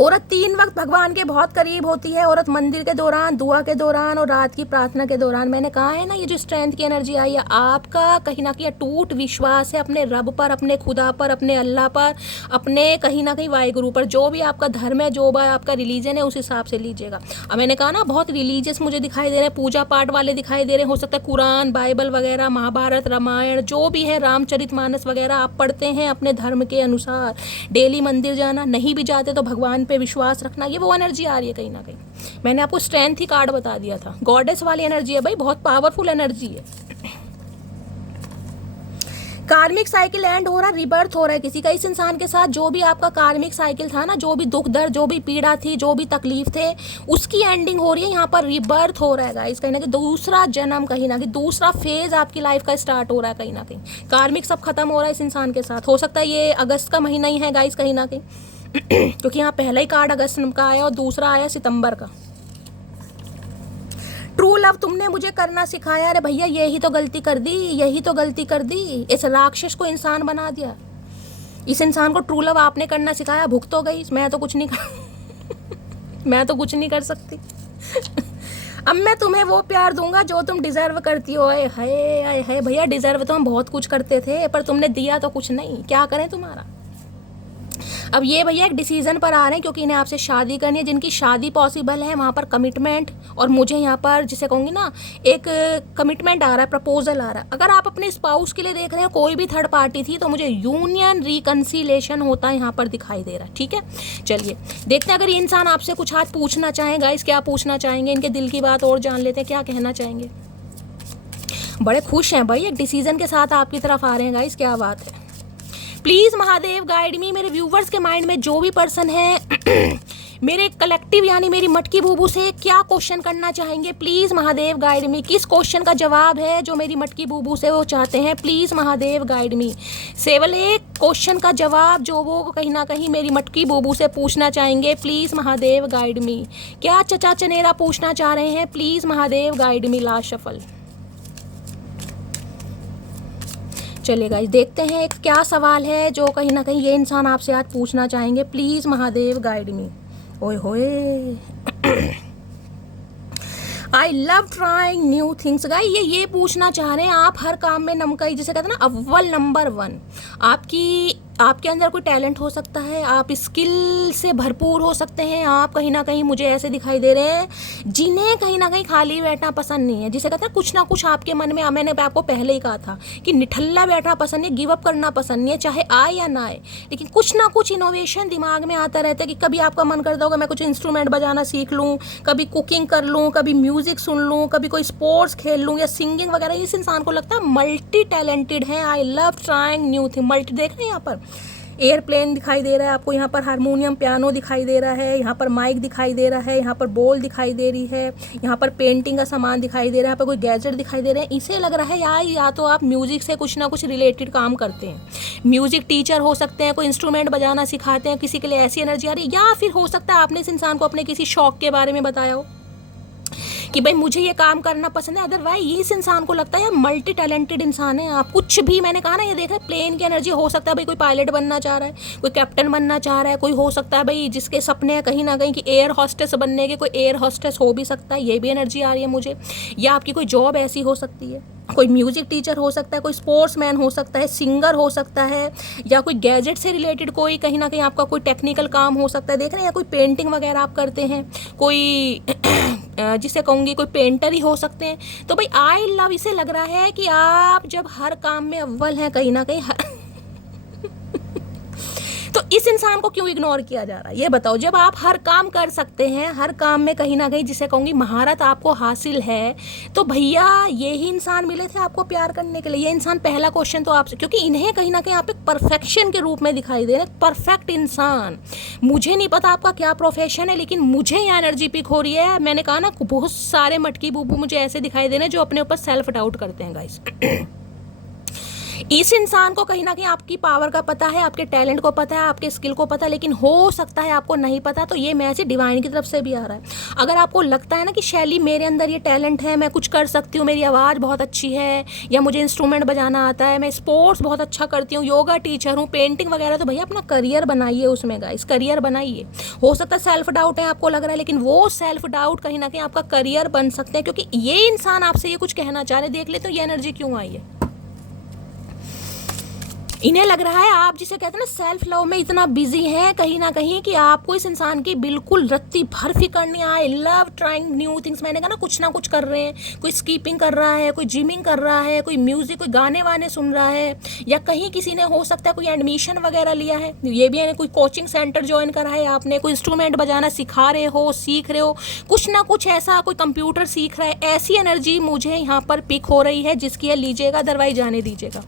औरत 3 वक्त भगवान के बहुत करीब होती है। औरत मंदिर के दौरान, दुआ के दौरान और रात की प्रार्थना के दौरान। मैंने कहा है ना, ये जो स्ट्रेंथ की एनर्जी आई है, आपका कहीं ना कहीं अटूट विश्वास है अपने रब पर, अपने खुदा पर, अपने अल्लाह पर, अपने कहीं ना कहीं वाहिगुरु पर। जो भी आपका धर्म है, जो भी आपका रिलीजन है, उस हिसाब से लीजिएगा। अब मैंने कहा ना, बहुत रिलीजियस मुझे दिखाई दे रहे हैं, पूजा पाठ वाले दिखाई दे रहे हैं। हो सकता है कुरान, बाइबल वगैरह, महाभारत, रामायण, जो भी है, रामचरितमानस वगैरह आप पढ़ते हैं अपने धर्म के अनुसार। डेली मंदिर जाना, नहीं भी जाते तो भगवान पे विश्वास रखना, ये वो एनर्जी आ रही है कहीं ना कहीं। मैंने आपको स्ट्रेंथ ही कार्ड बता दिया था, गॉडेस वाली एनर्जी है भाई, बहुत पावरफुल एनर्जी है। कार्मिक साइकिल एंड हो रहा है, रिबर्थ हो रहा है किसी का। इस इंसान के साथ जो भी आपका कार्मिक साइकिल था ना, जो भी दुख दर्द, जो भी पीड़ा थी, जो भी तकलीफ थे, उसकी एंडिंग हो रही है। यहाँ पर रिबर्थ हो रहा है गाइस, कहीं ना कहीं दूसरा जन्म, कहीं ना कहीं दूसरा फेज आपकी लाइफ का स्टार्ट हो रहा है। कहीं ना कहीं कार्मिक सब खत्म हो रहा है इस इंसान के साथ। हो सकता है ये अगस्त का महीना ही है गाइस, कहीं ना कहीं क्योंकि यहाँ पहला ही कार्ड अगस्त का आया और दूसरा आया सितंबर का। ट्रू लव तुमने मुझे करना सिखाया। अरे भैया यही तो गलती कर दी, यही तो गलती कर दी, इस राक्षस को इंसान बना दिया। इस इंसान को ट्रू लव आपने करना सिखाया, भुगत तो गई। मैं तो कुछ नहीं कर मैं तो कुछ नहीं कर सकती अब मैं तुम्हें वो प्यार दूंगा जो तुम डिजर्व करती हो। हाय हाय भैया, डिजर्व तो हम बहुत कुछ करते थे, पर तुमने दिया तो कुछ नहीं। क्या करें तुम्हारा। अब ये भैया एक डिसीजन पर आ रहे हैं, क्योंकि इन्हें आपसे शादी करनी है। जिनकी शादी पॉसिबल है वहाँ पर कमिटमेंट, और मुझे यहाँ पर जिसे कहूँगी ना, एक कमिटमेंट आ रहा है, प्रपोजल आ रहा है। अगर आप अपने स्पाउस के लिए देख रहे हैं, कोई भी थर्ड पार्टी थी, तो मुझे यूनियन रिकन्सिलेशन होता है यहाँ पर दिखाई दे रहा है। ठीक है, चलिए देखते हैं अगर ये इंसान आपसे कुछ आज पूछना चाहें। गाइस क्या पूछना चाहेंगे, इनके दिल की बात और जान लेते हैं, क्या कहना चाहेंगे। बड़े खुश हैं भाई, एक डिसीजन के साथ आपकी तरफ आ रहे हैं गाइस, क्या बात है। प्लीज महादेव गाइड मी। मेरे व्यूवर्स के माइंड में जो भी पर्सन है मेरे कलेक्टिव यानी मेरी मटकी बूबू से क्या क्वेश्चन करना चाहेंगे, प्लीज महादेव गाइड मी। किस क्वेश्चन का जवाब है जो मेरी मटकी बूबू से वो चाहते हैं, प्लीज महादेव गाइड मी। केवल एक क्वेश्चन का जवाब जो वो कहीं ना कहीं मेरी मटकी बूबू से पूछना चाहेंगे, प्लीज महादेव गाइड मी। क्या चचा चनेरा पूछना चाह रहे हैं, please Mahadev guide me. Last shuffle. चलिए गाइस देखते हैं एक क्या सवाल है जो कहीं ना कहीं ये इंसान आपसे आज पूछना चाहेंगे, प्लीज महादेव गाइड मी। ओए होए I love trying new things. Guys ये पूछना चाह रहे हैं, आप हर काम में नमकई, जिसे कहते हैं ना अव्वल नंबर 1। आपके अंदर कोई टैलेंट हो सकता है, आप स्किल से भरपूर हो सकते हैं। आप कहीं ना कहीं मुझे ऐसे दिखाई दे रहे हैं जिन्हें कहीं ना कहीं खाली बैठना पसंद नहीं है, जिसे कहते हैं कुछ ना कुछ आपके मन में। मैंने आपको पहले ही कहा था कि निठल्ला बैठना पसंद नहीं, गिव अप करना पसंद नहीं है, चाहे आए या ना आए, लेकिन कुछ ना कुछ इनोवेशन दिमाग में आता रहता है। कि कभी आपका मन करता होगा मैं कुछ इंस्ट्रूमेंट बजाना सीख लूँ, कभी कुकिंग कर लूँ, कभी म्यूजिक सुन लूँ, कभी कोई स्पोर्ट्स खेल लूँ या सिंगिंग वगैरह। इस इंसान को लगता है मल्टी टैलेंटेड है। I love trying new thing. Multi देख रहे हैं, यहाँ पर एयरप्लेन दिखाई दे रहा है आपको, यहाँ पर हारमोनियम पियानो दिखाई दे रहा है, यहाँ पर माइक दिखाई दे रहा है, यहाँ पर बॉल दिखाई दे रही है, यहाँ पर पेंटिंग का सामान दिखाई दे रहा है, यहाँ पर कोई गैजेट दिखाई दे रहे हैं। इसे लग रहा है या तो आप म्यूजिक से कुछ ना कुछ रिलेटेड काम करते हैं, म्यूजिक टीचर हो सकते हैं, कोई इंस्ट्रूमेंट बजाना सिखाते हैं, किसी के लिए ऐसी एनर्जी आ रही है। या फिर हो सकता है आपने इस इंसान को अपने किसी शौक के बारे में बताया हो कि भाई मुझे ये काम करना पसंद है। अदरवाइज ये इस इंसान को लगता है यार मल्टी टैलेंटेड इंसान है। आप कुछ भी, मैंने कहा ना, ये देख रहे हैं प्लेन की एनर्जी। हो सकता है भाई कोई पायलट बनना चाह रहा है, कोई कैप्टन बनना चाह रहा है, कोई हो सकता है भाई जिसके सपने हैं कहीं ना कहीं कि एयर हॉस्टेस बनने के, कोई एयर हॉस्टेस हो भी सकता है, ये भी एनर्जी आ रही है मुझे। या आपकी कोई जॉब ऐसी हो सकती है, कोई म्यूजिक टीचर हो सकता है, कोई स्पोर्ट्स मैन हो सकता है, सिंगर हो सकता है, या कोई गैजेट से रिलेटेड कोई कहीं ना कहीं आपका कोई टेक्निकल काम हो सकता है। देख रहे हैं, या कोई पेंटिंग वगैरह आप करते हैं, कोई जिसे कहूँगी कोई पेंटर ही हो सकते हैं। तो भाई आई लव, इसे लग रहा है कि आप जब हर काम में अव्वल हैं कहीं ना कहीं तो इस इंसान को क्यों इग्नोर किया जा रहा है, ये बताओ। जब आप हर काम कर सकते हैं, हर काम में कहीं ना कहीं जिसे कहूँगी महारत आपको हासिल है, तो भैया यही इंसान मिले थे आपको प्यार करने के लिए। ये इंसान, पहला क्वेश्चन तो आपसे, क्योंकि इन्हें कहीं ना कहीं आप एक परफेक्शन के रूप में दिखाई दे रहे हैं, परफेक्ट इंसान। मुझे नहीं पता आपका क्या प्रोफेशन है, लेकिन मुझे यहाँ एनर्जी पिक हो रही है। मैंने कहा ना, बहुत सारे मटकी बूबू मुझे ऐसे दिखाई दे रहे हैं जो अपने ऊपर सेल्फ डाउट करते हैं गाइस। इस इंसान को कहीं ना कहीं आपकी पावर का पता है, आपके टैलेंट को पता है, आपके स्किल को पता है, लेकिन हो सकता है आपको नहीं पता। तो ये मैसेज डिवाइन की तरफ से भी आ रहा है। अगर आपको लगता है ना कि शैली मेरे अंदर ये टैलेंट है, मैं कुछ कर सकती हूँ, मेरी आवाज़ बहुत अच्छी है, या मुझे इंस्ट्रूमेंट बजाना आता है, मैं स्पोर्ट्स बहुत अच्छा करती हूँ, योगा टीचर हूँ, पेंटिंग वगैरह, तो भैया अपना करियर बनाइए उसमें गाइस, करियर बनाइए। हो सकता है सेल्फ डाउट है आपको लग रहा है, लेकिन वो सेल्फ डाउट कहीं ना कहीं आपका करियर बन सकते हैं, क्योंकि ये इंसान आपसे ये कुछ कहना चाह रहे। देख ले तो ये एनर्जी क्यों आई है। इन्हें लग रहा है आप जिसे कहते हैं ना सेल्फ लव में इतना बिजी हैं कहीं ना कहीं कि आपको इस इंसान की बिल्कुल रत्ती भर फिक्र नहीं। I love trying new things. मैंने कहा ना कुछ कर रहे हैं, कोई स्कीपिंग कर रहा है, कोई जिमिंग कर रहा है, कोई म्यूजिक, कोई गाने वाने सुन रहा है, या कहीं किसी ने हो सकता है कोई एडमिशन वगैरह लिया है, ये भी है, कोई कोचिंग सेंटर ज्वाइन करा है आपने, कोई इंस्ट्रूमेंट बजाना सिखा रहे हो, सीख रहे हो, कुछ ना कुछ ऐसा, कोई कंप्यूटर सीख रहा है। ऐसी एनर्जी मुझे यहाँ पर पिक हो रही है, जिसकी है लीजिएगा, अदरवाइज जाने दीजिएगा।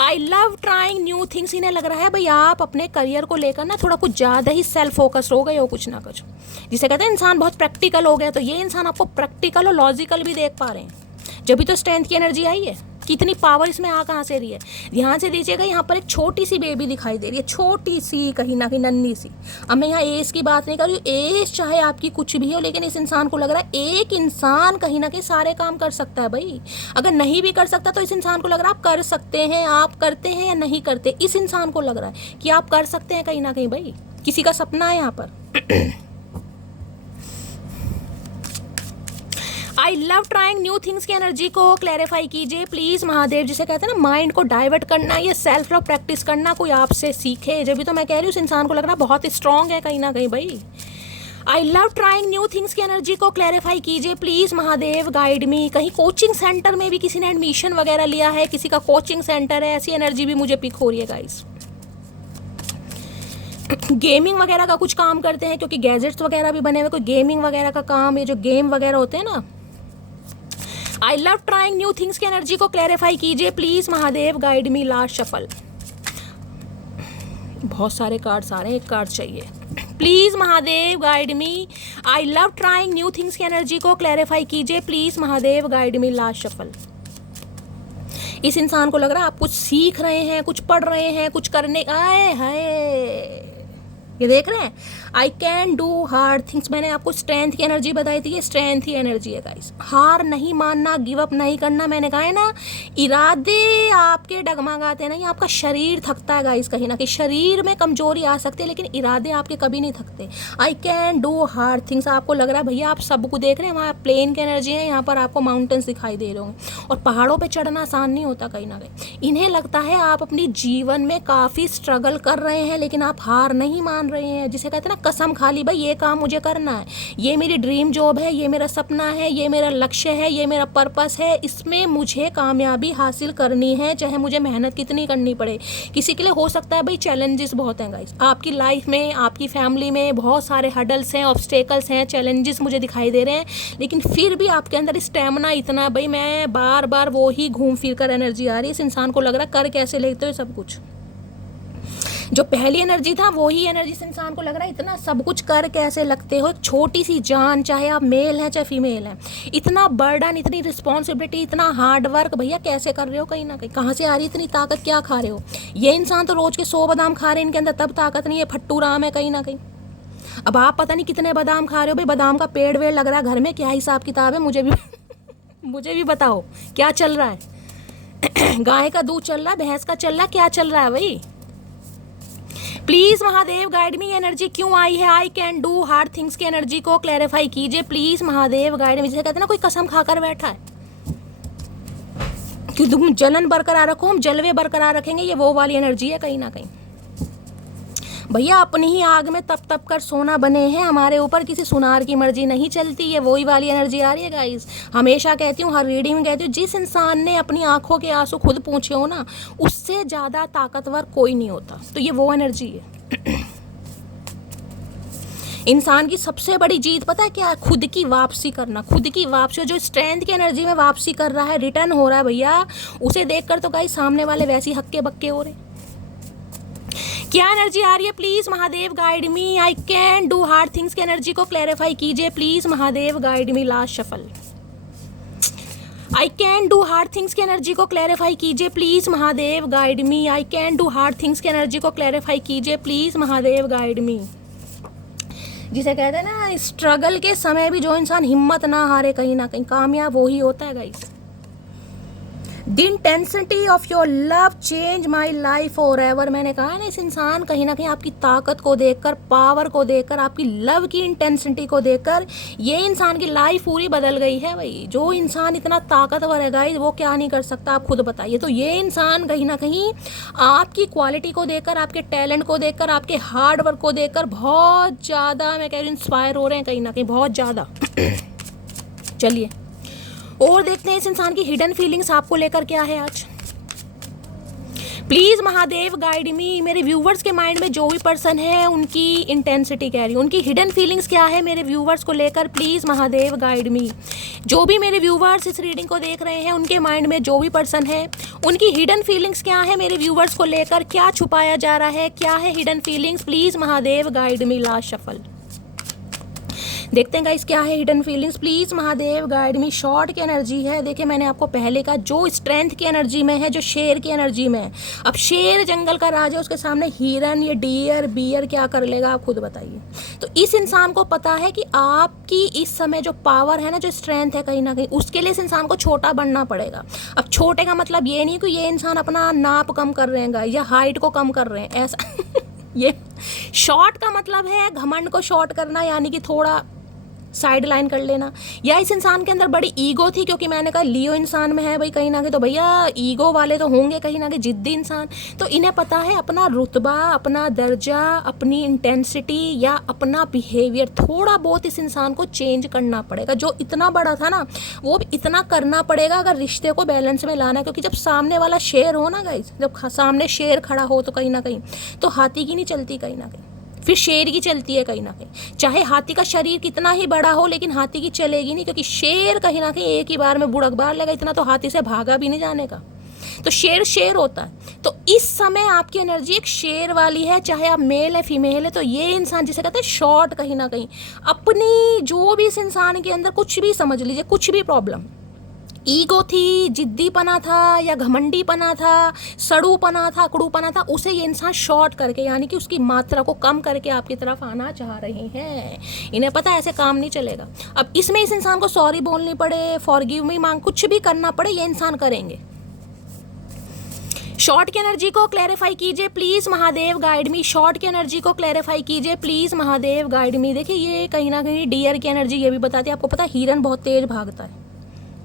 I love trying new things. इन्हें लग रहा है भाई आप अपने करियर को लेकर ना थोड़ा कुछ ज़्यादा ही सेल्फ फोकस्ड हो गए हो कुछ ना कुछ, जिसे कहते हैं इंसान बहुत प्रैक्टिकल हो गया। तो ये इंसान आपको प्रैक्टिकल और लॉजिकल भी देख पा रहे हैं, जब भी तो स्ट्रेंथ की एनर्जी आई है। कितनी पावर इसमें आ कहाँ से रही है, ध्यान से दीजिएगा। यहाँ पर एक छोटी सी बेबी दिखाई दे रही है, छोटी सी, कहीं ना कहीं नन्ही सी। अब मैं यहाँ एज की बात नहीं कर रही हूँ, एज चाहे आपकी कुछ भी हो, लेकिन इस इंसान को लग रहा है एक इंसान कहीं ना कहीं सारे काम कर सकता है भाई। अगर नहीं भी कर सकता तो इस इंसान को लग रहा है आप कर सकते हैं। आप करते हैं या नहीं करते, इस इंसान को लग रहा है कि आप कर सकते हैं कहीं ना कहीं भाई। किसी का सपना है यहाँ पर। I love trying new things की एनर्जी को क्लैरिफाई कीजिए प्लीज महादेव। जिसे कहते हैं ना माइंड को डाइवर्ट करना, ये सेल्फ लव प्रैक्टिस करना कोई आपसे सीखे। जब भी तो मैं कह रही हूँ उस इंसान को लग रहा है बहुत स्ट्रांग है कहीं ना कहीं भाई। I love trying new things की एनर्जी को क्लैरिफाई कीजिए प्लीज महादेव, गाइड मी। कहीं कोचिंग सेंटर में भी किसी ने एडमिशन वगैरह लिया है, किसी का कोचिंग सेंटर है, ऐसी एनर्जी भी मुझे पिक हो रही है गाइस। गेमिंग वगैरह का कुछ काम करते हैं, क्योंकि गैजेट्स वगैरह भी बने हुए, कोई गेमिंग वगैरह का काम, ये जो गेम वगैरह होते हैं ना। I love trying new things की एनर्जी को क्लैरिफाई कीजिए please Mahadev, guide me. Last shuffle, बहुत सारे कार्ड्स आ रहे हैं, एक कार्ड चाहिए। Please Mahadev guide me. I love trying new things की एनर्जी को क्लैरिफाई कीजिए please Mahadev, guide me. Last shuffle. इस इंसान को लग रहा है आप कुछ सीख रहे हैं, कुछ पढ़ रहे हैं, कुछ करने आए हैं। ये देख रहे हैं, I can do hard things. मैंने आपको स्ट्रेंथ की एनर्जी बताई थी, ये स्ट्रेंथ ही एनर्जी है गाइस। हार नहीं मानना, गिव अप नहीं करना। मैंने कहा है ना, इरादे आपके डगमगाते हैं, नहीं आपका शरीर थकता है गाइस। कहीं ना कहीं शरीर में कमजोरी आ सकती है, लेकिन इरादे आपके कभी नहीं थकते। I can do hard things. आपको लग रहा है भैया आप सबको देख रहे हैं, वहाँ प्लेन की एनर्जी है, यहाँ पर आपको माउंटेन्स दिखाई दे रहे होंगे, और पहाड़ों पर चढ़ना आसान नहीं होता कहीं ना कहीं। इन्हें लगता है आप अपनी जीवन में काफ़ी स्ट्रगल कर रहे हैं, लेकिन आप हार नहीं मान रहे हैं। जिसे कहते हैं ना कसम खा ली भाई ये काम मुझे करना है, ये मेरी ड्रीम जॉब है, ये मेरा सपना है, ये मेरा लक्ष्य है, ये मेरा पर्पस है, इसमें मुझे कामयाबी हासिल करनी है, चाहे मुझे मेहनत कितनी करनी पड़े। किसी के लिए हो सकता है भाई चैलेंजेस बहुत हैं गाइस, आपकी लाइफ में, आपकी फैमिली में बहुत सारे हडल्स हैं, ऑब्स्टेकल्स हैं, चैलेंजेस मुझे दिखाई दे रहे हैं, लेकिन फिर भी आपके अंदर स्टेमिना इतना भाई, मैं बार बार वो ही घूम फिर कर एनर्जी आ रही है। इस इंसान को लग रहा है कर कैसे लेते हो सब कुछ। जो पहली एनर्जी था वही एनर्जी से इंसान को लग रहा है इतना सब कुछ कर कैसे लगते हो। एक छोटी सी जान, चाहे आप मेल हैं चाहे फीमेल हैं, इतना बर्डन, इतनी रिस्पॉन्सिबिलिटी, इतना हार्ड वर्क भैया कैसे कर रहे हो। कहीं ना कहीं कहाँ से आ रही इतनी ताकत, क्या खा रहे हो। ये इंसान तो रोज के 100 बादाम खा रहे हैं, इनके अंदर तब ताकत नहीं है, फट्टू राम है कहीं ना कहीं। अब आप पता नहीं कितने बादाम खा रहे हो भाई, बादाम का पेड़ वेड़ लग रहा है घर में, क्या हिसाब किताब है मुझे भी बताओ क्या चल रहा है। गाय का दूध चल रहा है, भैंस का चल रहा है, क्या चल रहा है भाई। Please Mahadev guide me, energy क्यों आई है I can do hard things की एनर्जी को क्लैरिफाई कीजिए प्लीज महादेव गाइड मी। जैसे कहते हैं ना कोई कसम खाकर बैठा है कि तुम जलन बरकरार रखो, हम जलवे बरकरार रखेंगे, ये वो वाली एनर्जी है कहीं ना कहीं। भैया अपनी ही आग में तप तप कर सोना बने हैं, हमारे ऊपर किसी सुनार की मर्जी नहीं चलती, ये वही वाली एनर्जी आ रही है गाइस। हमेशा कहती हूँ, हर रीडिंग में कहती हूँ, जिस इंसान ने अपनी आंखों के आंसू खुद पूछे हो ना, उससे ज़्यादा ताकतवर कोई नहीं होता। तो ये वो एनर्जी है। इंसान की सबसे बड़ी जीत पता है क्या है? खुद की वापसी करना, खुद की वापसी। जो स्ट्रेंथ की एनर्जी में वापसी कर रहा है, रिटर्न हो रहा है भैया, उसे देखकर तो गाइस सामने वाले वैसे ही हक्के बक्के हो रहे। क्या एनर्जी आ रही है please Mahadev guide me. I can do hard things की एनर्जी को क्लैरिफाई कीजिए please Mahadev guide me. Last shuffle, I can do hard things की एनर्जी को क्लैरिफाई कीजिए please Mahadev guide me. I can do hard things की energy को clarify कीजिए please Mahadev guide मी। जिसे कहते हैं ना स्ट्रगल के समय भी जो इंसान हिम्मत ना हारे, कहीं ना कहीं कामयाब वही होता है guys. The intensity of your love change my life for ever. मैंने कहा है ना, इस इंसान कहीं ना कहीं आपकी ताकत को देखकर, पावर को देखकर, आपकी लव की इंटेंसिटी को देखकर ये इंसान की लाइफ पूरी बदल गई है भाई। जो इंसान इतना ताकतवर है गाइस, वो क्या नहीं कर सकता, आप खुद बताइए। तो ये इंसान कहीं ना कहीं आपकी क्वालिटी को देखकर, आपके टैलेंट को देखकर, आपके हार्ड वर्क को देखकर बहुत ज़्यादा, मैं कह रही हूँ, इंस्पायर हो रहे हैं कहीं ना कहीं, बहुत ज़्यादा। चलिए और देखते हैं इस इंसान की हिडन फीलिंग्स आपको लेकर क्या है आज। प्लीज़ महादेव गाइड मी। मेरे व्यूवर्स के माइंड में जो भी पर्सन है उनकी इंटेंसिटी क्या है, उनकी हिडन फीलिंग्स क्या है मेरे व्यूवर्स को लेकर, प्लीज़ महादेव गाइड मी। जो भी मेरे व्यूवर्स इस रीडिंग को देख रहे हैं उनके माइंड में जो भी पर्सन है उनकी हिडन फीलिंग्स क्या है मेरे व्यूवर्स को लेकर, क्या छुपाया जा रहा है, क्या है hidden feelings, please Mahadev guide me. Last shuffle देखते हैं गाइस क्या है hidden feelings, please Mahadev guide me. Short की एनर्जी है, देखिए मैंने आपको पहले कहा जो स्ट्रेंथ की एनर्जी में है, जो शेर की एनर्जी में है। अब शेर जंगल का राजा, उसके सामने हिरन या डियर बियर क्या कर लेगा आप खुद बताइए। तो इस इंसान को पता है कि आपकी इस समय जो पावर है ना, जो स्ट्रेंथ है कहीं ना कहीं, उसके लिए इस इंसान को छोटा बनना पड़ेगा। अब छोटे का मतलब ये नहीं कि ये इंसान अपना नाप कम कर रहे हैं या हाइट को कम कर रहे हैं, ऐसा ये शॉर्ट का मतलब है घमंड को शॉर्ट करना, यानी कि थोड़ा साइड लाइन कर लेना। या इस इंसान के अंदर बड़ी ईगो थी, क्योंकि मैंने कहा लियो इंसान में है भाई कहीं ना कहीं, तो भैया ईगो वाले तो होंगे कहीं ना कहीं, जिद्दी इंसान। तो इन्हें पता है अपना रुतबा, अपना दर्जा, अपनी इंटेंसिटी या अपना बिहेवियर थोड़ा बहुत इस इंसान को चेंज करना पड़ेगा। जो इतना बड़ा था ना वो भी इतना करना पड़ेगा अगर रिश्ते को बैलेंस में लाना है। क्योंकि जब सामने वाला शेर हो ना गाइस, जब सामने शेर खड़ा हो तो कहीं ना कहीं तो हाथी की नहीं चलती, कहीं ना कहीं फिर शेर की चलती है कहीं ना कहीं। चाहे हाथी का शरीर कितना ही बड़ा हो लेकिन हाथी की चलेगी नहीं, क्योंकि शेर कहीं ना कहीं एक ही बार में बुड़क बार लेगा, इतना तो हाथी से भागा भी नहीं जाने का। तो शेर शेर होता है। तो इस समय आपकी एनर्जी एक शेर वाली है, चाहे आप मेल है फीमेल है। तो ये इंसान जिसे कहते हैं शॉर्ट, कहीं ना कहीं अपनी जो भी इस इंसान के अंदर कुछ भी समझ लीजिए, कुछ भी प्रॉब्लम, ईगो थी, जिद्दीपना था या घमंडीपना था, सड़ूपना था, अकड़ूपना था, उसे ये इंसान शॉर्ट करके यानी कि उसकी मात्रा को कम करके आपकी तरफ आना चाह रहे हैं। इन्हें पता है ऐसे काम नहीं चलेगा। अब इसमें इस इंसान को सॉरी बोलनी पड़े, फॉरगिव मी मांग, कुछ भी करना पड़े, ये इंसान करेंगे। शॉर्ट की एनर्जी को क्लैरिफाई कीजिए please Mahadev guide me. Short की एनर्जी को क्लैरिफाई कीजिए प्लीज महादेव गाइड मी। देखिए ये कहीं ना कहीं डियर की एनर्जी ये भी बताती है। आपको पता है हिरन बहुत तेज भागता है,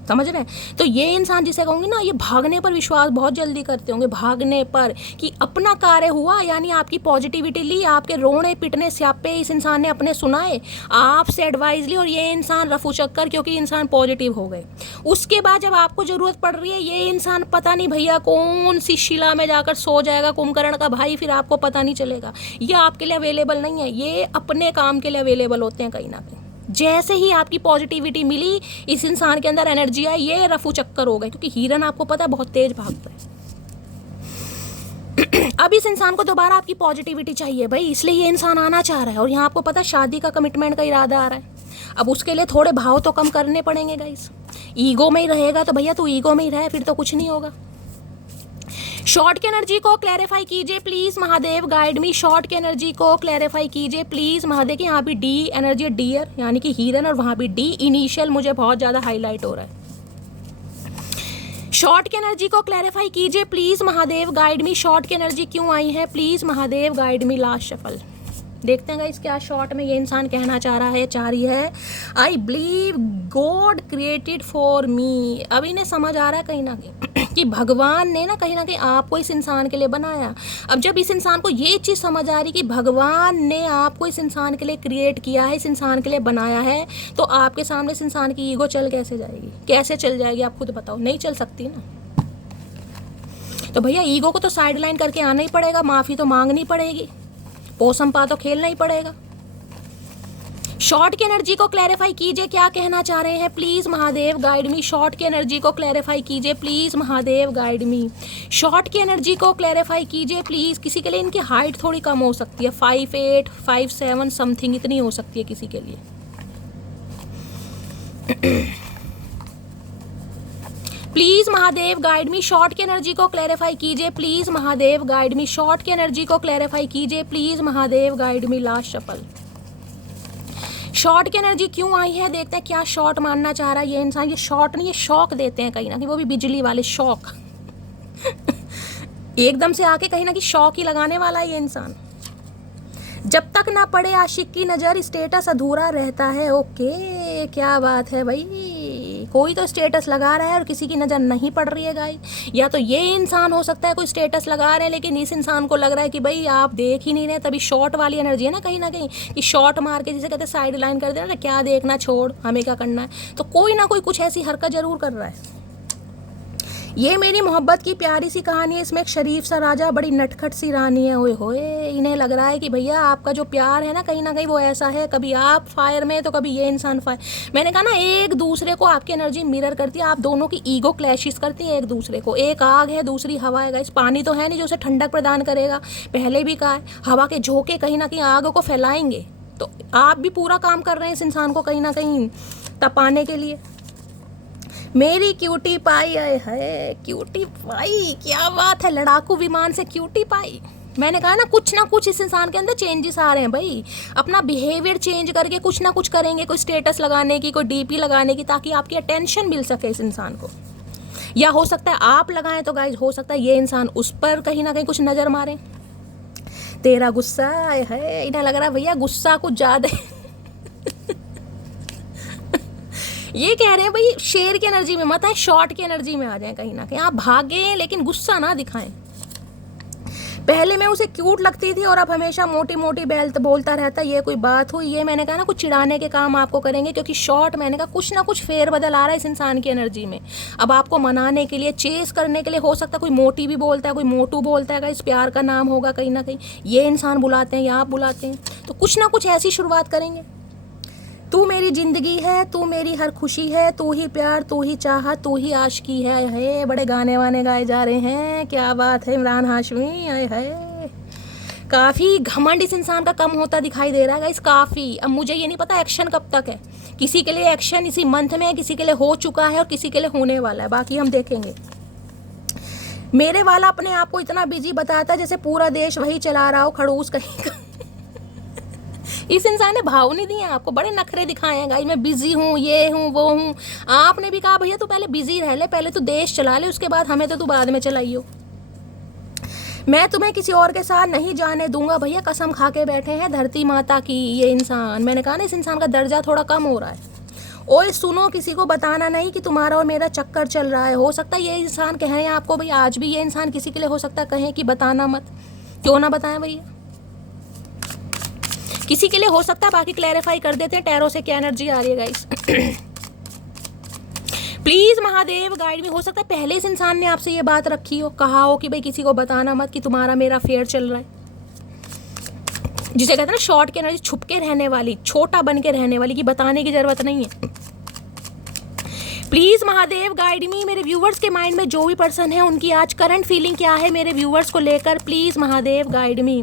समझ रहे हैं। तो ये इंसान जिसे कहूँगी ना, ये भागने पर विश्वास बहुत जल्दी करते होंगे, भागने पर कि अपना कार्य हुआ, यानी आपकी पॉजिटिविटी ली, आपके रोने पिटने स्यापे इस इंसान ने अपने सुनाए, आपसे एडवाइस ली और ये इंसान रफू चक्कर, क्योंकि इंसान पॉजिटिव हो गए। उसके बाद जब आपको ज़रूरत पड़ रही है, ये इंसान पता नहीं भैया कौन सी शिला में जाकर सो जाएगा कुंभकर्ण का भाई, फिर आपको पता नहीं चलेगा। ये आपके लिए अवेलेबल नहीं है, ये अपने काम के लिए अवेलेबल होते हैं कहीं ना कहीं। जैसे ही आपकी पॉजिटिविटी मिली, इस इंसान के अंदर एनर्जी आई, ये रफू चक्कर हो गए, क्योंकि हिरन आपको पता है बहुत तेज भागता है। अब इस इंसान को दोबारा आपकी पॉजिटिविटी चाहिए भाई, इसलिए ये इंसान आना चाह रहा है। और यहाँ आपको पता है शादी का कमिटमेंट का इरादा आ रहा है। अब उसके लिए थोड़े भाव तो कम करने पड़ेंगे गाइस। ईगो में ही रहेगा तो भैया तू ईगो में ही रहे, फिर तो कुछ नहीं होगा। शॉर्ट की एनर्जी को क्लैरिफाई कीजिए please Mahadev guide me. Short की एनर्जी को क्लैरिफाई कीजिए प्लीज महादेव। कि यहाँ भी डी एनर्जी डियर यानी कि हिरन, और वहां भी डी इनिशियल मुझे बहुत ज्यादा हाईलाइट हो रहा है। शॉर्ट की एनर्जी को क्लैरिफाई कीजिए please Mahadev guide me. Short की एनर्जी क्यों आई है please Mahadev guide me. Last shuffle देखते हैं गाइस क्या शॉर्ट में ये इंसान कहना चाह रही है। I believe God created for me. अब इन्हें समझ आ रहा है कहीं ना कहीं कि भगवान ने ना कहीं आपको इस इंसान के लिए बनाया। अब जब इस इंसान को ये चीज़ समझ आ रही कि भगवान ने आपको इस इंसान के लिए क्रिएट किया है, इस इंसान के लिए बनाया है, तो आपके सामने इस इंसान की ईगो चल कैसे जाएगी, कैसे चल जाएगी आप खुद बताओ। नहीं चल सकती ना। तो भैया ईगो को तो साइड लाइन करके आना ही पड़ेगा, माफ़ी तो मांगनी पड़ेगी, पोसम पा तो खेलना ही पड़ेगा। शॉर्ट की एनर्जी को क्लैरिफाई कीजिए, क्या कहना चाह रहे हैं please Mahadev guide me. Short की एनर्जी को क्लैरिफाई कीजिए please Mahadev guide me. Short की एनर्जी को क्लैरिफाई कीजिए प्लीज। किसी के लिए इनकी हाइट थोड़ी कम हो सकती है, 5'8", 5'7" समथिंग इतनी हो सकती है किसी के लिए। Please Mahadev guide me. Short की एनर्जी को क्लैरिफाई कीजिए please Mahadev guide me. Short की एनर्जी को क्लैरिफाई कीजिए please Mahadev guide me. Last shuffle short की एनर्जी क्यों आई है, देखते हैं क्या शॉर्ट मानना चाह रहा है ये इंसान। ये शॉर्ट नहीं, ये शॉक देते हैं कहीं ना कहीं, वो भी बिजली वाले शॉक। एकदम से आके कहीं ना कहीं शॉक ही लगाने वाला है ये इंसान। जब तक ना पड़े आशिक की नज़र स्टेटस अधूरा रहता है। ओके क्या बात है भाई, कोई तो स्टेटस लगा रहा है और किसी की नज़र नहीं पड़ रही है गाइस। या तो ये इंसान हो सकता है कोई स्टेटस लगा रहे हैं लेकिन इस इंसान को लग रहा है कि भाई आप देख ही नहीं रहे। तभी शॉर्ट वाली एनर्जी है ना कहीं कि शॉर्ट मार के जिसे कहते हैं साइड लाइन कर देना, क्या देखना छोड़, हमें क्या करना है। तो कोई ना कोई कुछ ऐसी हरकत जरूर कर रहा है। ये मेरी मोहब्बत की प्यारी सी कहानी है। इसमें एक शरीफ सा राजा, बड़ी नटखट सी रानी है। ओए होए, इन्हें लग रहा है कि भैया आपका जो प्यार है ना कहीं वो ऐसा है, कभी आप फायर में तो कभी ये इंसान फायर। मैंने कहा ना, एक दूसरे को आपकी एनर्जी मिरर करती है, आप दोनों की ईगो क्लैशेस करती है एक दूसरे को। एक आग है, दूसरी हवा है। इस पानी तो है नहीं जो उसे ठंडक प्रदान करेगा, पहले भी कहा है। हवा के झोंके कहीं ना कहीं आग को फैलाएंगे, तो आप भी पूरा काम कर रहे हैं इस इंसान को कहीं ना कहीं तपाने के लिए। मेरी क्यूटी पाई है, क्यूटी पाई, क्या बात है, लड़ाकू विमान से क्यूटी पाई। मैंने कहा ना कुछ इस इंसान के अंदर चेंजेस आ रहे हैं भाई। अपना बिहेवियर चेंज करके कुछ ना कुछ करेंगे, कोई स्टेटस लगाने की, कोई डीपी लगाने की, ताकि आपकी अटेंशन मिल सके इस इंसान को। या हो सकता है आप लगाएं तो गाइज, हो सकता है ये इंसान उस पर कहीं ना कहीं कुछ नज़र मारे। तेरा गुस्सा है, इन्हें लग रहा है भैया गुस्सा कुछ ज़्यादा ये कह रहे हैं भाई शेर की एनर्जी में मत आए, शॉर्ट की एनर्जी में आ जाएं कहीं ना कहीं। आप भागें लेकिन गुस्सा ना दिखाएं। पहले मैं उसे क्यूट लगती थी और अब हमेशा मोटी मोटी बोलता रहता। ये कोई बात हुई? ये मैंने कहा ना कुछ चिढ़ाने के काम आपको करेंगे, क्योंकि शॉर्ट मैंने कहा कुछ ना कुछ फेर बदल आ रहा है इस इंसान की एनर्जी में। अब आपको मनाने के लिए, चेस करने के लिए, हो सकता है कोई मोटी भी बोलता है, कोई मोटू बोलता है, इस प्यार का नाम होगा कहीं ना कहीं ये इंसान बुलाते हैं या आप बुलाते हैं, तो कुछ ना कुछ ऐसी शुरुआत करेंगे। तू मेरी जिंदगी है, तू मेरी हर खुशी है, तू ही प्यार, तू ही चाहत, तू ही आशिकी है। बड़े गाने वाने गाए जा रहे हैं, क्या बात है इमरान हाशमी। है काफ़ी घमंड इस इंसान का कम होता दिखाई दे रहा है गाइस, काफ़ी। अब मुझे ये नहीं पता एक्शन कब तक है। किसी के लिए एक्शन इसी मंथ में है, किसी के लिए हो चुका है और किसी के लिए होने वाला है, बाकी हम देखेंगे। मेरे वाला अपने आप को इतना बिजी बताता है जैसे पूरा देश वही चला रहा हो, खड़ूस कहीं का। इस इंसान ने भाव नहीं दिए आपको, बड़े नखरे दिखाए हैं गाइस, मैं बिजी हूँ, ये हूँ, वो हूँ। आपने भी कहा भैया तू पहले बिजी रह ले, पहले तू देश चला ले, उसके बाद हमें तो तू बाद में चलाइयो। मैं तुम्हें किसी और के साथ नहीं जाने दूंगा भैया, कसम खा के बैठे हैं धरती माता की ये इंसान। मैंने कहा ना इस इंसान का दर्जा थोड़ा कम हो रहा है। ओए सुनो, किसी को बताना नहीं कि तुम्हारा और मेरा चक्कर चल रहा है। हो सकता है ये इंसान कहें आपको भाई, आज भी ये इंसान किसी के लिए हो सकता है कहें कि बताना मत। क्यों ना बताएं भैया, किसी के लिए हो सकता है, बाकी क्लैरिफाई कर देते हैं टैरो से क्या एनर्जी आ रही है गाइस। प्लीज महादेव गाइड में। हो सकता है पहले इस इंसान ने आपसे ये बात रखी हो, कहा हो कि भाई किसी को बताना मत कि तुम्हारा मेरा फेयर चल रहा है, जिसे कहते हैं ना शॉर्ट की एनर्जी, छुप के रहने वाली, छोटा बन के रहने वाली, कि बताने की जरूरत नहीं है। प्लीज महादेव गाइड मी। मेरे व्यूवर्स के माइंड में जो भी पर्सन है उनकी आज करंट फीलिंग क्या है मेरे व्यूवर्स को लेकर, प्लीज महादेव गाइड मी।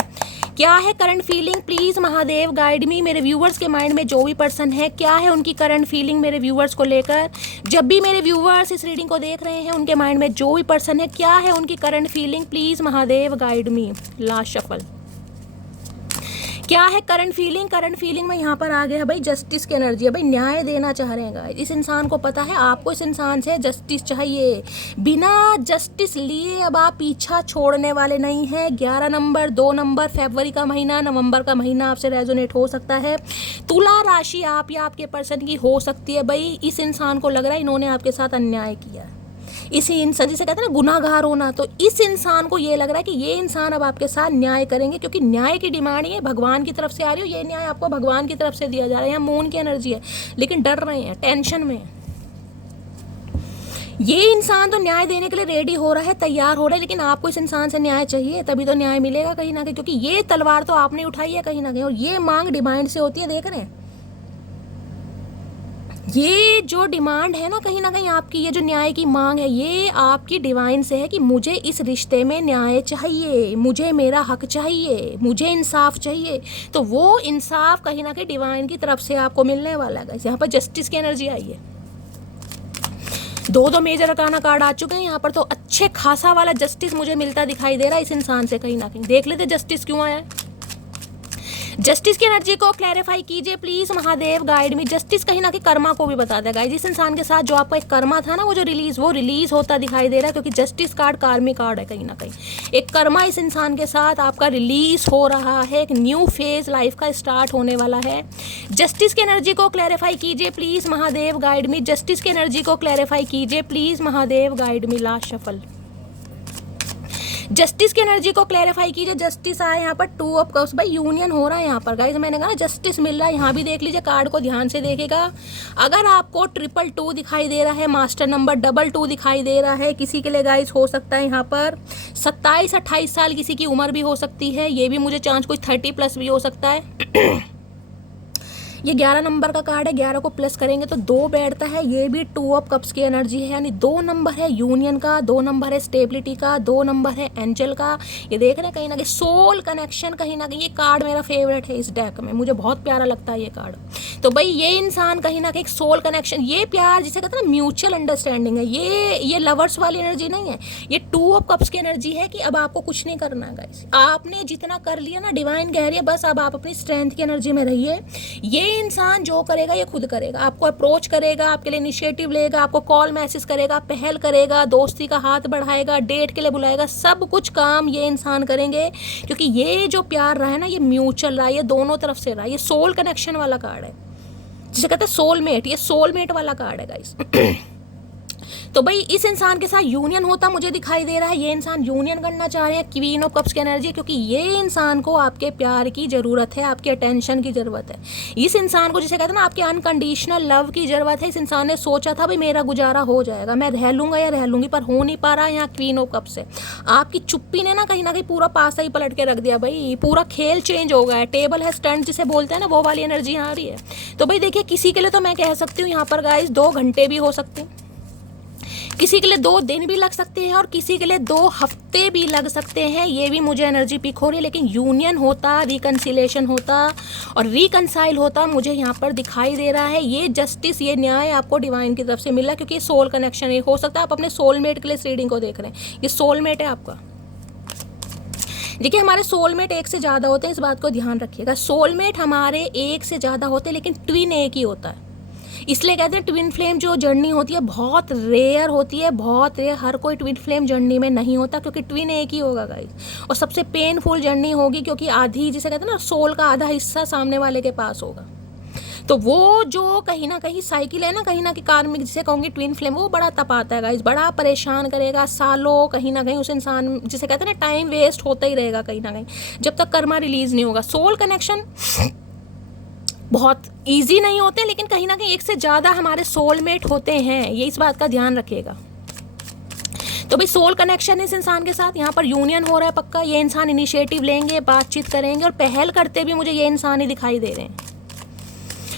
क्या है current feeling, please Mahadev guide मी। मेरे व्यूवर्स के माइंड में जो भी पर्सन है, क्या है उनकी करंट फीलिंग मेरे व्यूवर्स को लेकर। जब भी मेरे व्यूवर्स इस रीडिंग को देख रहे हैं, उनके माइंड में जो भी पर्सन है, क्या है उनकी current feeling, please Mahadev guide me. Last shuffle, क्या है करंट फीलिंग। करंट फीलिंग में यहाँ पर आ गया है भाई जस्टिस की एनर्जी है। भाई न्याय देना चाह रहे हैं गाइस इस इंसान को, पता है आपको इस इंसान से जस्टिस चाहिए। बिना जस्टिस लिए अब आप पीछा छोड़ने वाले नहीं हैं। 11 नंबर, 2 नंबर, फरवरी का महीना, नवंबर का महीना आपसे रेजोनेट हो सकता है। तुला राशि आप या आपके पर्सन की हो सकती है। भाई इस इंसान को लग रहा है इन्होंने आपके साथ अन्याय किया है। इसी इंसान, जिसे कहते हैं ना गुनाहगार होना, तो इस इंसान को ये लग रहा है कि ये इंसान अब आपके साथ न्याय करेंगे, क्योंकि न्याय की डिमांड ये भगवान की तरफ से आ रही हो। ये न्याय आपको भगवान की तरफ से दिया जा रहा है। यहाँ मून की एनर्जी है, लेकिन डर रहे हैं, टेंशन में है। ये इंसान तो न्याय देने के लिए रेडी हो रहा है, तैयार हो रहा है, लेकिन आपको इस इंसान से न्याय चाहिए, तभी तो न्याय मिलेगा कहीं ना कहीं, क्योंकि ये तलवार तो आपने उठाई है कहीं ना कहीं, और ये मांग डिमांड से होती है। देख रहे हैं ये जो डिमांड है ना कहीं आपकी, ये जो न्याय की मांग है, ये आपकी डिवाइन से है कि मुझे इस रिश्ते में न्याय चाहिए, मुझे मेरा हक चाहिए, मुझे इंसाफ चाहिए। तो वो इंसाफ कहीं ना कहीं डिवाइन की तरफ से आपको मिलने वाला है। यहाँ पर जस्टिस की एनर्जी आई है। 2 मेजर अरकाना कार्ड आ चुके हैं यहाँ पर, तो अच्छे खासा वाला जस्टिस मुझे मिलता दिखाई दे रहा है इस इंसान से कहीं ना कहीं। देख लेते जस्टिस क्यों आया है। जस्टिस की एनर्जी को क्लैरिफाई कीजिए please Mahadev guide me. Justice कहीं ना कहीं कर्मा को भी बता देगा। जिस इंसान के साथ जो आपका एक कर्मा था ना, वो जो रिलीज होता दिखाई दे रहा है, क्योंकि जस्टिस कार्ड कार्मिक कार्ड है कहीं ना कहीं। एक कर्मा इस इंसान के साथ आपका रिलीज हो रहा है, एक न्यू फेज लाइफ का स्टार्ट होने वाला है। जस्टिस की एनर्जी को क्लैरिफाई कीजिए please Mahadev guide me. Justice की एनर्जी को क्लैरिफाई कीजिए please Mahadev guide me. Last shuffle, justice की एनर्जी को क्लैरिफाई कीजिए। जस्टिस आया यहाँ पर 2 ऑफ कप्स, भाई यूनियन हो रहा है यहाँ पर गाइस, मैंने कहा ना जस्टिस मिल रहा है। यहाँ भी देख लीजिए, कार्ड को ध्यान से देखेगा। अगर आपको 222 दिखाई दे रहा है, मास्टर नंबर 22 दिखाई दे रहा है, किसी के लिए गाइस हो सकता है यहाँ पर 27-28 साल किसी की उम्र भी हो सकती है। ये भी मुझे चांस कोई 30+ भी हो सकता है। ये 11 नंबर का कार्ड है, 11 को प्लस करेंगे तो 2 बैठता है। ये भी 2 ऑफ कप्स की एनर्जी है, यानी 2 नंबर है यूनियन का, 2 नंबर है स्टेबिलिटी का, 2 नंबर है एंजल का। ये देख रहे हैं कहीं ना कहीं सोल कनेक्शन, कहीं ना कहीं ये कार्ड मेरा फेवरेट है इस डेक में, मुझे बहुत प्यारा लगता है ये कार्ड। तो भाई ये इंसान कहीं ना कहीं सोल कनेक्शन, ये प्यार जिसे कहते हैं ना म्यूचुअल अंडरस्टैंडिंग है। ये लवर्स वाली एनर्जी नहीं है, ये 2 ऑफ कप्स की एनर्जी है कि अब आपको कुछ नहीं करना है गाइस, आपने जितना कर लिया ना, डिवाइन कह रही है बस अब आप अपनी स्ट्रेंथ की एनर्जी में रहिए। ये इंसान जो करेगा ये खुद करेगा, आपको अप्रोच करेगा, आपके लिए इनिशिएटिव लेगा, आपको कॉल मैसेज करेगा, पहल करेगा, दोस्ती का हाथ बढ़ाएगा, डेट के लिए बुलाएगा, सब कुछ काम ये इंसान करेंगे। क्योंकि ये जो प्यार रहा है ना, ये म्यूचुअल रहा है, ये दोनों तरफ से रहा है, ये सोल कनेक्शन वाला कार्ड है जिसे कहते हैं सोलमेट, ये सोलमेट वाला कार्ड है गाइस। तो भाई इस इंसान के साथ यूनियन होता मुझे दिखाई दे रहा है, ये इंसान यूनियन करना चाह रहे हैं, क्वीन ऑफ कप्स की एनर्जी, क्योंकि ये इंसान को आपके प्यार की ज़रूरत है, आपके अटेंशन की ज़रूरत है। इस इंसान को जिसे कहते हैं ना आपके अनकंडीशनल लव की ज़रूरत है। इस इंसान ने सोचा था भाई मेरा गुजारा हो जाएगा, मैं रह लूँगा या रह लूँगी, पर हो नहीं पा रहा। यहाँ क्वीन ऑफ कप्स है, आपकी चुप्पी ने ना कहीं पूरा पासा ही पलट के रख दिया भाई, पूरा खेल चेंज हो गया है, टेबल है स्टैंड जिसे बोलते हैं ना, वो वाली एनर्जी यहाँ आ रही है। तो भाई देखिए, किसी के लिए तो मैं कह सकती हूँ यहाँ पर गाइस 2 घंटे भी हो सकते हैं, किसी के लिए 2 दिन भी लग सकते हैं, और किसी के लिए 2 हफ्ते भी लग सकते हैं। ये भी मुझे एनर्जी पिक हो रही है, लेकिन यूनियन होता, रिकन्सिलेशन होता और रिकन्साइल होता मुझे यहाँ पर दिखाई दे रहा है। ये जस्टिस, ये न्याय आपको डिवाइन की तरफ से मिला, क्योंकि ये सोल कनेक्शन है। हो सकता है आप अपने सोलमेट के लिए रीडिंग को देख रहे हैं, ये सोलमेट है आपका। देखिए, हमारे सोलमेट एक से ज़्यादा होते हैं, इस बात को ध्यान रखिएगा। सोलमेट हमारे एक से ज़्यादा होते हैं, लेकिन ट्विन एक ही होता है। इसलिए कहते हैं ट्विन फ्लेम जो जर्नी होती है बहुत रेयर होती है, बहुत रेयर। हर कोई ट्विन फ्लेम जर्नी में नहीं होता, क्योंकि ट्विन एक ही होगा गाइस, और सबसे पेनफुल जर्नी होगी, क्योंकि आधी जिसे कहते हैं ना सोल का आधा हिस्सा सामने वाले के पास होगा। तो वो जो कहीं ना कहीं साइकिल है ना, कहीं ना कहीं कार्मिक जिसे कहूँगी ट्विन फ्लेम, वो बड़ा तपाता है गाइस, बड़ा परेशान करेगा सालों। कहीं ना कहीं उस इंसान जिसे कहते हैं ना टाइम वेस्ट होता ही रहेगा कहीं ना कहीं, जब तक कर्मा रिलीज नहीं होगा। सोल कनेक्शन बहुत इजी नहीं होते, लेकिन कहीं ना कहीं एक से ज़्यादा हमारे सोलमेट होते हैं, ये इस बात का ध्यान रखिएगा। तो भाई सोल कनेक्शन इस इंसान के साथ, यहाँ पर यूनियन हो रहा है पक्का। ये इंसान इनिशिएटिव लेंगे, बातचीत करेंगे, और पहल करते भी मुझे ये इंसान ही दिखाई दे रहे हैं।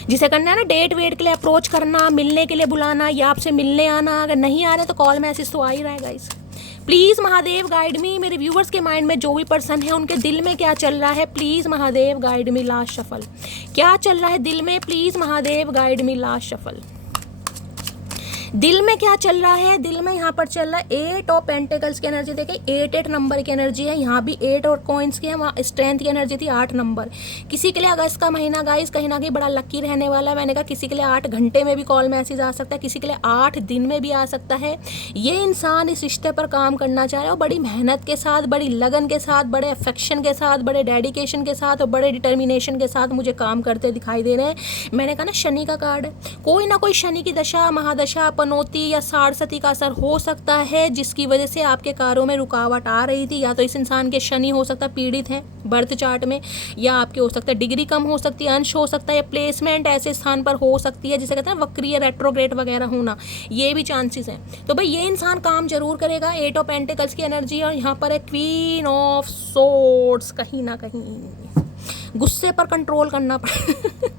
जिसे करना है ना डेट वेट के लिए अप्रोच करना, मिलने के लिए बुलाना, या आपसे मिलने आना। अगर नहीं आ रहे तो कॉल मैसेज तो आ ही रहा है गाइस। प्लीज़ महादेव गाइड मी, मेरे व्यूवर्स के माइंड में जो भी पर्सन है उनके दिल में क्या चल रहा है, please Mahadev guide me. Last shuffle, क्या चल रहा है दिल में, please Mahadev guide me. Last shuffle, दिल में क्या चल रहा है, दिल में यहाँ पर चल रहा है 8 ऑफ पेंटिकल्स की एनर्जी। देखिए 8 नंबर की एनर्जी है, यहाँ भी 8 और कॉइन्स की है, वहाँ स्ट्रेंथ की एनर्जी थी 8 नंबर। किसी के लिए अगस्त का महीना गाइस कहीं ना कहीं बड़ा लकी रहने वाला है। मैंने कहा किसी के लिए 8 घंटे में भी कॉल मैसेज आ सकता है, किसी के लिए 8 दिन में भी आ सकता है। ये इंसान इस रिश्ते पर काम करना चाह रहा है, और बड़ी मेहनत के साथ, बड़ी लगन के साथ, बड़े अफेक्शन के साथ, बड़े डेडिकेशन के साथ और बड़े डिटर्मिनेशन के साथ मुझे काम करते दिखाई दे रहे हैं। मैंने कहा ना शनि का कार्ड है, कोई ना कोई शनि की दशा, महादशा, पनौती या साढ़सती का असर हो सकता है, जिसकी वजह से आपके कार्यों में रुकावट आ रही थी। या तो इस इंसान के शनि हो सकता है पीड़ित हैं बर्थ चार्ट में, या आपके हो सकता है डिग्री कम हो सकती है, अंश हो सकता है, या प्लेसमेंट ऐसे स्थान पर हो सकती है जिसे कहते हैं वक्रीय रेट्रोग्रेड वगैरह होना, ये भी चांसेस हैं। तो भाई ये इंसान काम जरूर करेगा। 8 ऑफ पेंटिकल्स की एनर्जी, और यहाँ पर है क्वीन ऑफ सोर्ड्स। कहीं ना कहीं गुस्से पर कंट्रोल करना पड़ेगा।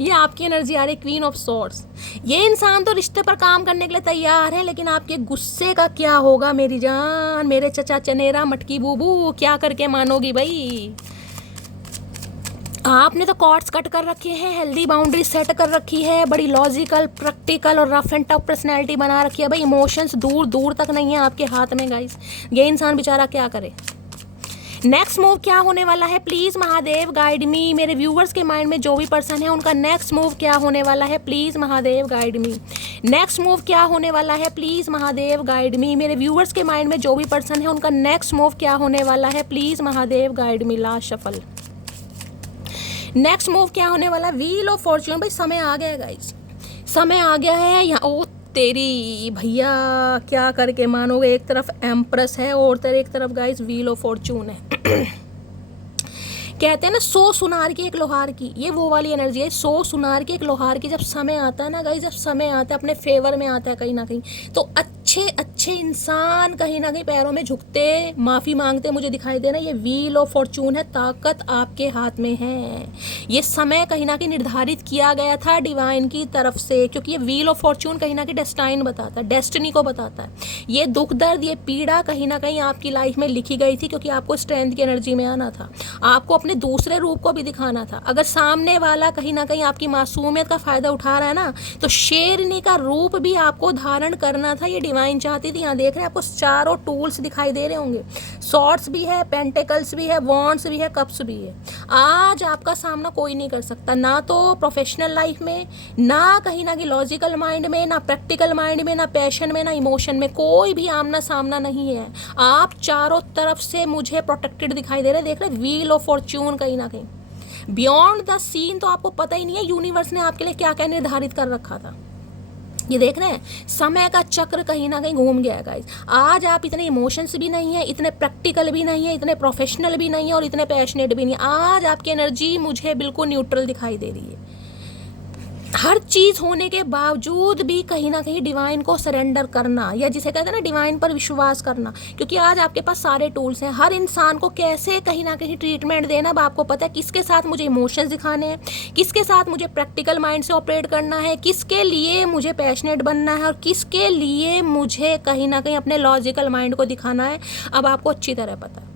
ये आपकी एनर्जी आ रही है क्वीन ऑफ सोर्ड्स। ये इंसान तो रिश्ते पर काम करने के लिए तैयार है, लेकिन आपके गुस्से का क्या होगा मेरी जान, मेरे चचा चनेरा मटकी बूबू, क्या करके मानोगी भाई। आपने तो कॉर्ड्स कट कर रखे हैं, हेल्दी बाउंड्री सेट कर रखी है, बड़ी लॉजिकल, प्रैक्टिकल और रफ एंड टफ पर्सनैलिटी बना रखी है। भाई इमोशंस दूर दूर तक नहीं है आपके हाथ में गाइस। ये इंसान बेचारा क्या करे। नेक्स्ट मूव क्या होने वाला है, प्लीज़ महादेव गाइड मी। मेरे व्यूवर्स के माइंड में जो भी पर्सन है उनका नेक्स्ट मूव क्या होने वाला है, please Mahadev guide me. Next move क्या होने वाला है, प्लीज़ महादेव गाइड मी। मेरे व्यूवर्स के माइंड में जो भी पर्सन है उनका नेक्स्ट मूव क्या होने वाला है, please Mahadev guide me. Last shuffle, next move क्या होने वाला, व्हील ऑफ फॉर्च्यून। भाई समय आ गया है गाइस, समय आ गया है यहाँ। ओ तेरी भैया क्या करके मानोगे, एक तरफ एम्प्रेस है और एक तरफ गाइस व्हील ऑफ फॉर्चून है। कहते हैं ना 100 सुनार की एक लोहार की, ये वो वाली एनर्जी है। 100 सुनार की एक लोहार की, जब समय आता है ना गाइस, जब समय आता है अपने फेवर में आता है कहीं ना कहीं, तो अच्छे अच्छे इंसान कहीं ना कहीं पैरों में झुकते, माफ़ी मांगते मुझे दिखाई देना। ये व्हील ऑफ फॉर्चून है, ताकत आपके हाथ में है। ये समय कहीं ना कहीं निर्धारित किया गया था डिवाइन की तरफ से, क्योंकि ये व्हील ऑफ फॉर्चून कहीं ना कहीं डेस्टाइन बताता है, डेस्टिनी को बताता है। ये दुख दर्द, ये पीड़ा कहीं ना कहीं आपकी लाइफ में लिखी गई थी, क्योंकि आपको स्ट्रेंथ की एनर्जी में आना था, आपको अपने दूसरे रूप को भी दिखाना था। अगर सामने वाला कहीं ना कहीं आपकी मासूमियत का फायदा उठा रहा है ना, तो शेरनी का रूप भी आपको धारण करना था। ये डिवाइन चाहती थी। यहाँ देख रहे हैं आपको चारों टूल्स दिखाई दे रहे होंगे, सॉर्ड्स भी है, पेंटिकल्स भी है, वॉन्ड्स भी है, कप्स भी है। आज आपका सामना कोई नहीं कर सकता, ना तो प्रोफेशनल लाइफ में, ना कहीं ना कहीं लॉजिकल माइंड में, ना प्रैक्टिकल माइंड में, ना पैशन में, ना इमोशन में, कोई भी आमना सामना नहीं है। आप चारों तरफ से मुझे प्रोटेक्टेड दिखाई दे रहे। देख रहे व्हील ऑफ फॉर्चून कहीं ना कहीं बियॉन्ड द सीन, तो आपको पता ही नहीं है यूनिवर्स ने आपके लिए क्या क्या निर्धारित कर रखा था। ये देख रहे हैं समय का चक्र कहीं ना कहीं घूम गया है गाइस। आज आप इतने इमोशंस भी नहीं है, इतने प्रैक्टिकल भी नहीं है, इतने प्रोफेशनल भी नहीं है और इतने पैशनेट भी नहीं है। आज आपकी एनर्जी मुझे बिल्कुल न्यूट्रल दिखाई दे रही है। हर चीज़ होने के बावजूद भी कहीं ना कहीं डिवाइन को सरेंडर करना, या जिसे कहते हैं ना डिवाइन पर विश्वास करना, क्योंकि आज आपके पास सारे टूल्स हैं। हर इंसान को कैसे कहीं ना कहीं ट्रीटमेंट देना, अब आपको पता है किसके साथ मुझे इमोशंस दिखाने हैं, किसके साथ मुझे प्रैक्टिकल माइंड से ऑपरेट करना है, किसके लिए मुझे पैशनेट बनना है और किसके लिए मुझे कहीं ना कहीं अपने लॉजिकल माइंड को दिखाना है। अब आपको अच्छी तरह पता है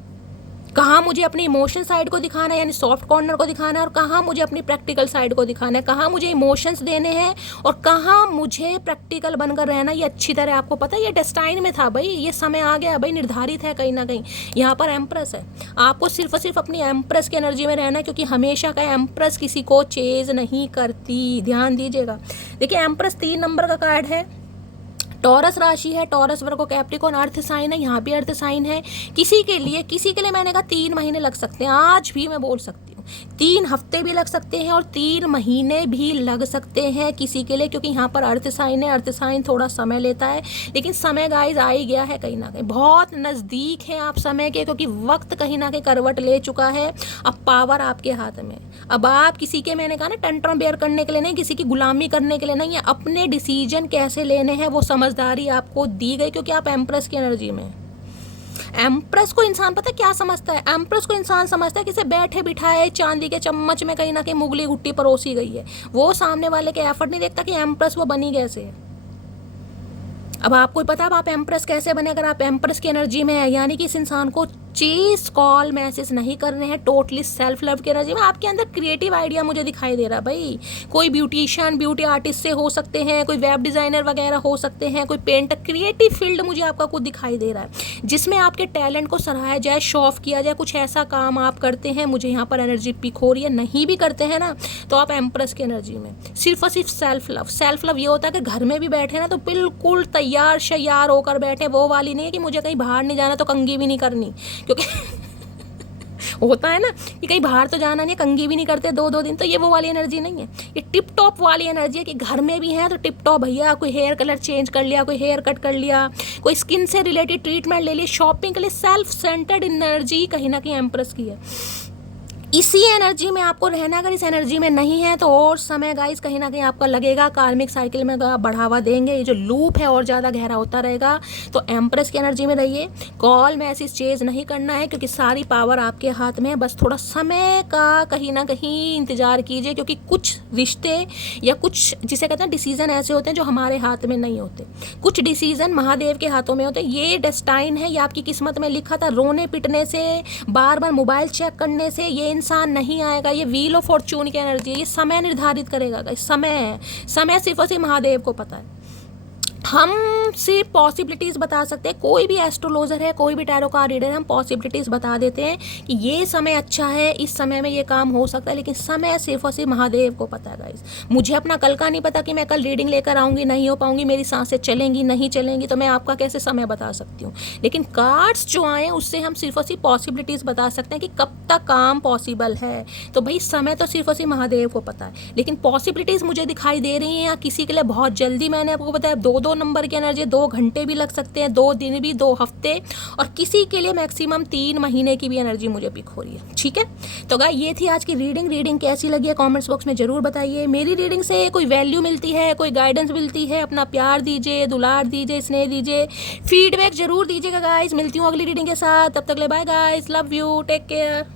कहाँ मुझे अपनी इमोशन साइड को दिखाना है, यानी सॉफ्ट कॉर्नर को दिखाना है, और कहाँ मुझे अपनी प्रैक्टिकल साइड को दिखाना है, कहाँ मुझे इमोशंस देने हैं और कहाँ मुझे प्रैक्टिकल बनकर रहना। ये अच्छी तरह आपको पता है। ये डेस्टाइन में था भाई, ये समय आ गया भाई, निर्धारित है कहीं ना कहीं। यहाँ पर एम्प्रेस है, आपको सिर्फ और सिर्फ अपनी एम्प्रेस की एनर्जी में रहना है, क्योंकि हमेशा का एम्प्रेस किसी को चेज नहीं करती, ध्यान दीजिएगा। देखिए एम्प्रेस 3 नंबर का कार्ड है, टॉरस राशि है, Taurus Virgo Capricorn earth sign है, यहाँ भी अर्थ साइन है। किसी के लिए मैंने कहा 3 महीने लग सकते हैं, आज भी मैं बोल सकती हूँ 3 हफ्ते भी लग सकते हैं और 3 महीने भी लग सकते हैं किसी के लिए, क्योंकि यहाँ पर अर्थ साइन है। अर्थ साइन थोड़ा समय लेता है, लेकिन समय गाइज आ ही गया है कहीं ना कहीं, बहुत नज़दीक है आप समय के, क्योंकि वक्त कहीं ना कहीं करवट ले चुका है। अब पावर आपके हाथ में। अब आप किसी के, मैंने कहा ना, टेंट्रम बेयर करने के लिए नहीं, किसी की गुलामी करने के लिए नहीं है, अपने डिसीजन कैसे लेने हैं वो समझदारी आपको दी गई, क्योंकि आप एम्प्रेस की एनर्जी में। एम्प्रेस को इंसान पता है क्या समझता है? एम्प्रेस को इंसान समझता है कि इसे बैठे बिठाए चांदी के चम्मच में कहीं ना कहीं मुगली गुट्टी परोसी गई है। वो सामने वाले के एफर्ट नहीं देखता कि एम्प्रेस वो बनी कैसे है। अब आपको पता है आप एम्प्रेस कैसे बने, अगर आप एम्प्रेस की एनर्जी में है, यानी कि इस इंसान को चीज कॉल मैसेज नहीं करने हैं, टोटली सेल्फ लव की एनर्जी में। आपके अंदर क्रिएटिव आइडिया मुझे दिखाई दे रहा है भाई। कोई ब्यूटिशियन, ब्यूटी आर्टिस्ट से हो सकते हैं, कोई वेब डिज़ाइनर वगैरह हो सकते हैं, कोई पेंटर, क्रिएटिव फील्ड मुझे आपका कुछ दिखाई दे रहा है जिसमें आपके टैलेंट को सराहा जाए, शो ऑफ किया जाए। कुछ ऐसा काम आप करते हैं, मुझे यहाँ पर एनर्जी पिक हो रही है। नहीं भी करते हैं ना, तो आप एम्प्रेस की एनर्जी में सिर्फ और सिर्फ सेल्फ लव। सेल्फ लव ये होता है कि घर में भी बैठे ना तो बिल्कुल तैयार शैयार होकर बैठे, वो वाली नहीं है कि मुझे कहीं बाहर नहीं जाना तो कंघी भी नहीं करनी, क्योंकि होता है ना कि कहीं बाहर तो जाना नहीं, कंघी भी नहीं करते 2-2 दिन, तो ये वो वाली एनर्जी नहीं है। ये टिप टॉप वाली एनर्जी है कि घर में भी है तो टिप टॉप भैया, कोई हेयर कलर चेंज कर लिया, कोई हेयर कट कर लिया, कोई स्किन से रिलेटेड ट्रीटमेंट ले लिया, शॉपिंग के लिए सेल्फ सेंटर्ड एनर्जी कहीं ना कहीं एम्प्रेस की है। इसी एनर्जी में आपको रहना। अगर इस एनर्जी में नहीं है तो और समय गाइस कहीं ना कहीं आपका लगेगा कार्मिक साइकिल में आप बढ़ावा देंगे, ये जो लूप है और ज़्यादा गहरा होता रहेगा। तो एम्प्रेस की एनर्जी में रहिए, कॉल मैसेज चेंज नहीं करना है, क्योंकि सारी पावर आपके हाथ में है। बस थोड़ा समय का कहीं ना कहीं इंतजार कीजिए, क्योंकि कुछ रिश्ते या कुछ जिसे कहते हैं डिसीजन ऐसे होते हैं जो हमारे हाथ में नहीं होते, कुछ डिसीजन महादेव के हाथों में होते हैं। ये डेस्टाइन है, ये आपकी किस्मत में लिखा था। रोने पिटने से, बार बार मोबाइल चेक करने से ये इंसान नहीं आएगा। ये व्हील ऑफ फॉर्चून की एनर्जी है, ये समय निर्धारित करेगा। समय है, समय सिर्फ और सिर्फ महादेव को पता है। हम सिर्फ पॉसिबिलिटीज़ बता सकते हैं। कोई भी एस्ट्रोलॉजर है, कोई भी टैरो कार्ड रीडर है, हम पॉसिबिलिटीज़ बता देते हैं कि ये समय अच्छा है, इस समय में ये काम हो सकता है, लेकिन समय सिर्फ और सिर्फ महादेव को पता है गाइस। मुझे अपना कल का नहीं पता कि मैं कल रीडिंग लेकर आऊँगी, नहीं हो पाऊँगी, मेरी सांसें चलेंगी नहीं चलेंगी, तो मैं आपका कैसे समय बता सकती हूँ। लेकिन कार्ड्स जो आए उससे हम सिर्फ और सिर्फ पॉसिबिलिटीज़ बता सकते हैं कि कब तक काम पॉसिबल है। तो भाई समय तो सिर्फ और सिर्फ महादेव को पता है, लेकिन पॉसिबिलिटीज़ मुझे दिखाई दे रही हैं। या किसी के लिए बहुत जल्दी, मैंने आपको बताया 2 नंबर की एनर्जी 2 घंटे भी लग सकते हैं, 2 दिन भी, 2 हफ्ते, और किसी के लिए मैक्सिमम 3 महीने की भी एनर्जी मुझे पिक हो रही है। ठीक है, तो गाइस ये थी आज की रीडिंग कैसी लगी है कमेंट्स बॉक्स में जरूर बताइए। मेरी रीडिंग से कोई वैल्यू मिलती है, कोई गाइडेंस मिलती है, अपना प्यार दीजिए, दुलार दीजिए, स्नेह दीजिए, फीडबैक जरूर दीजिएगा गाइस। मिलती हूँ अगली रीडिंग के साथ, तब तक ले bye guys, love you, take care.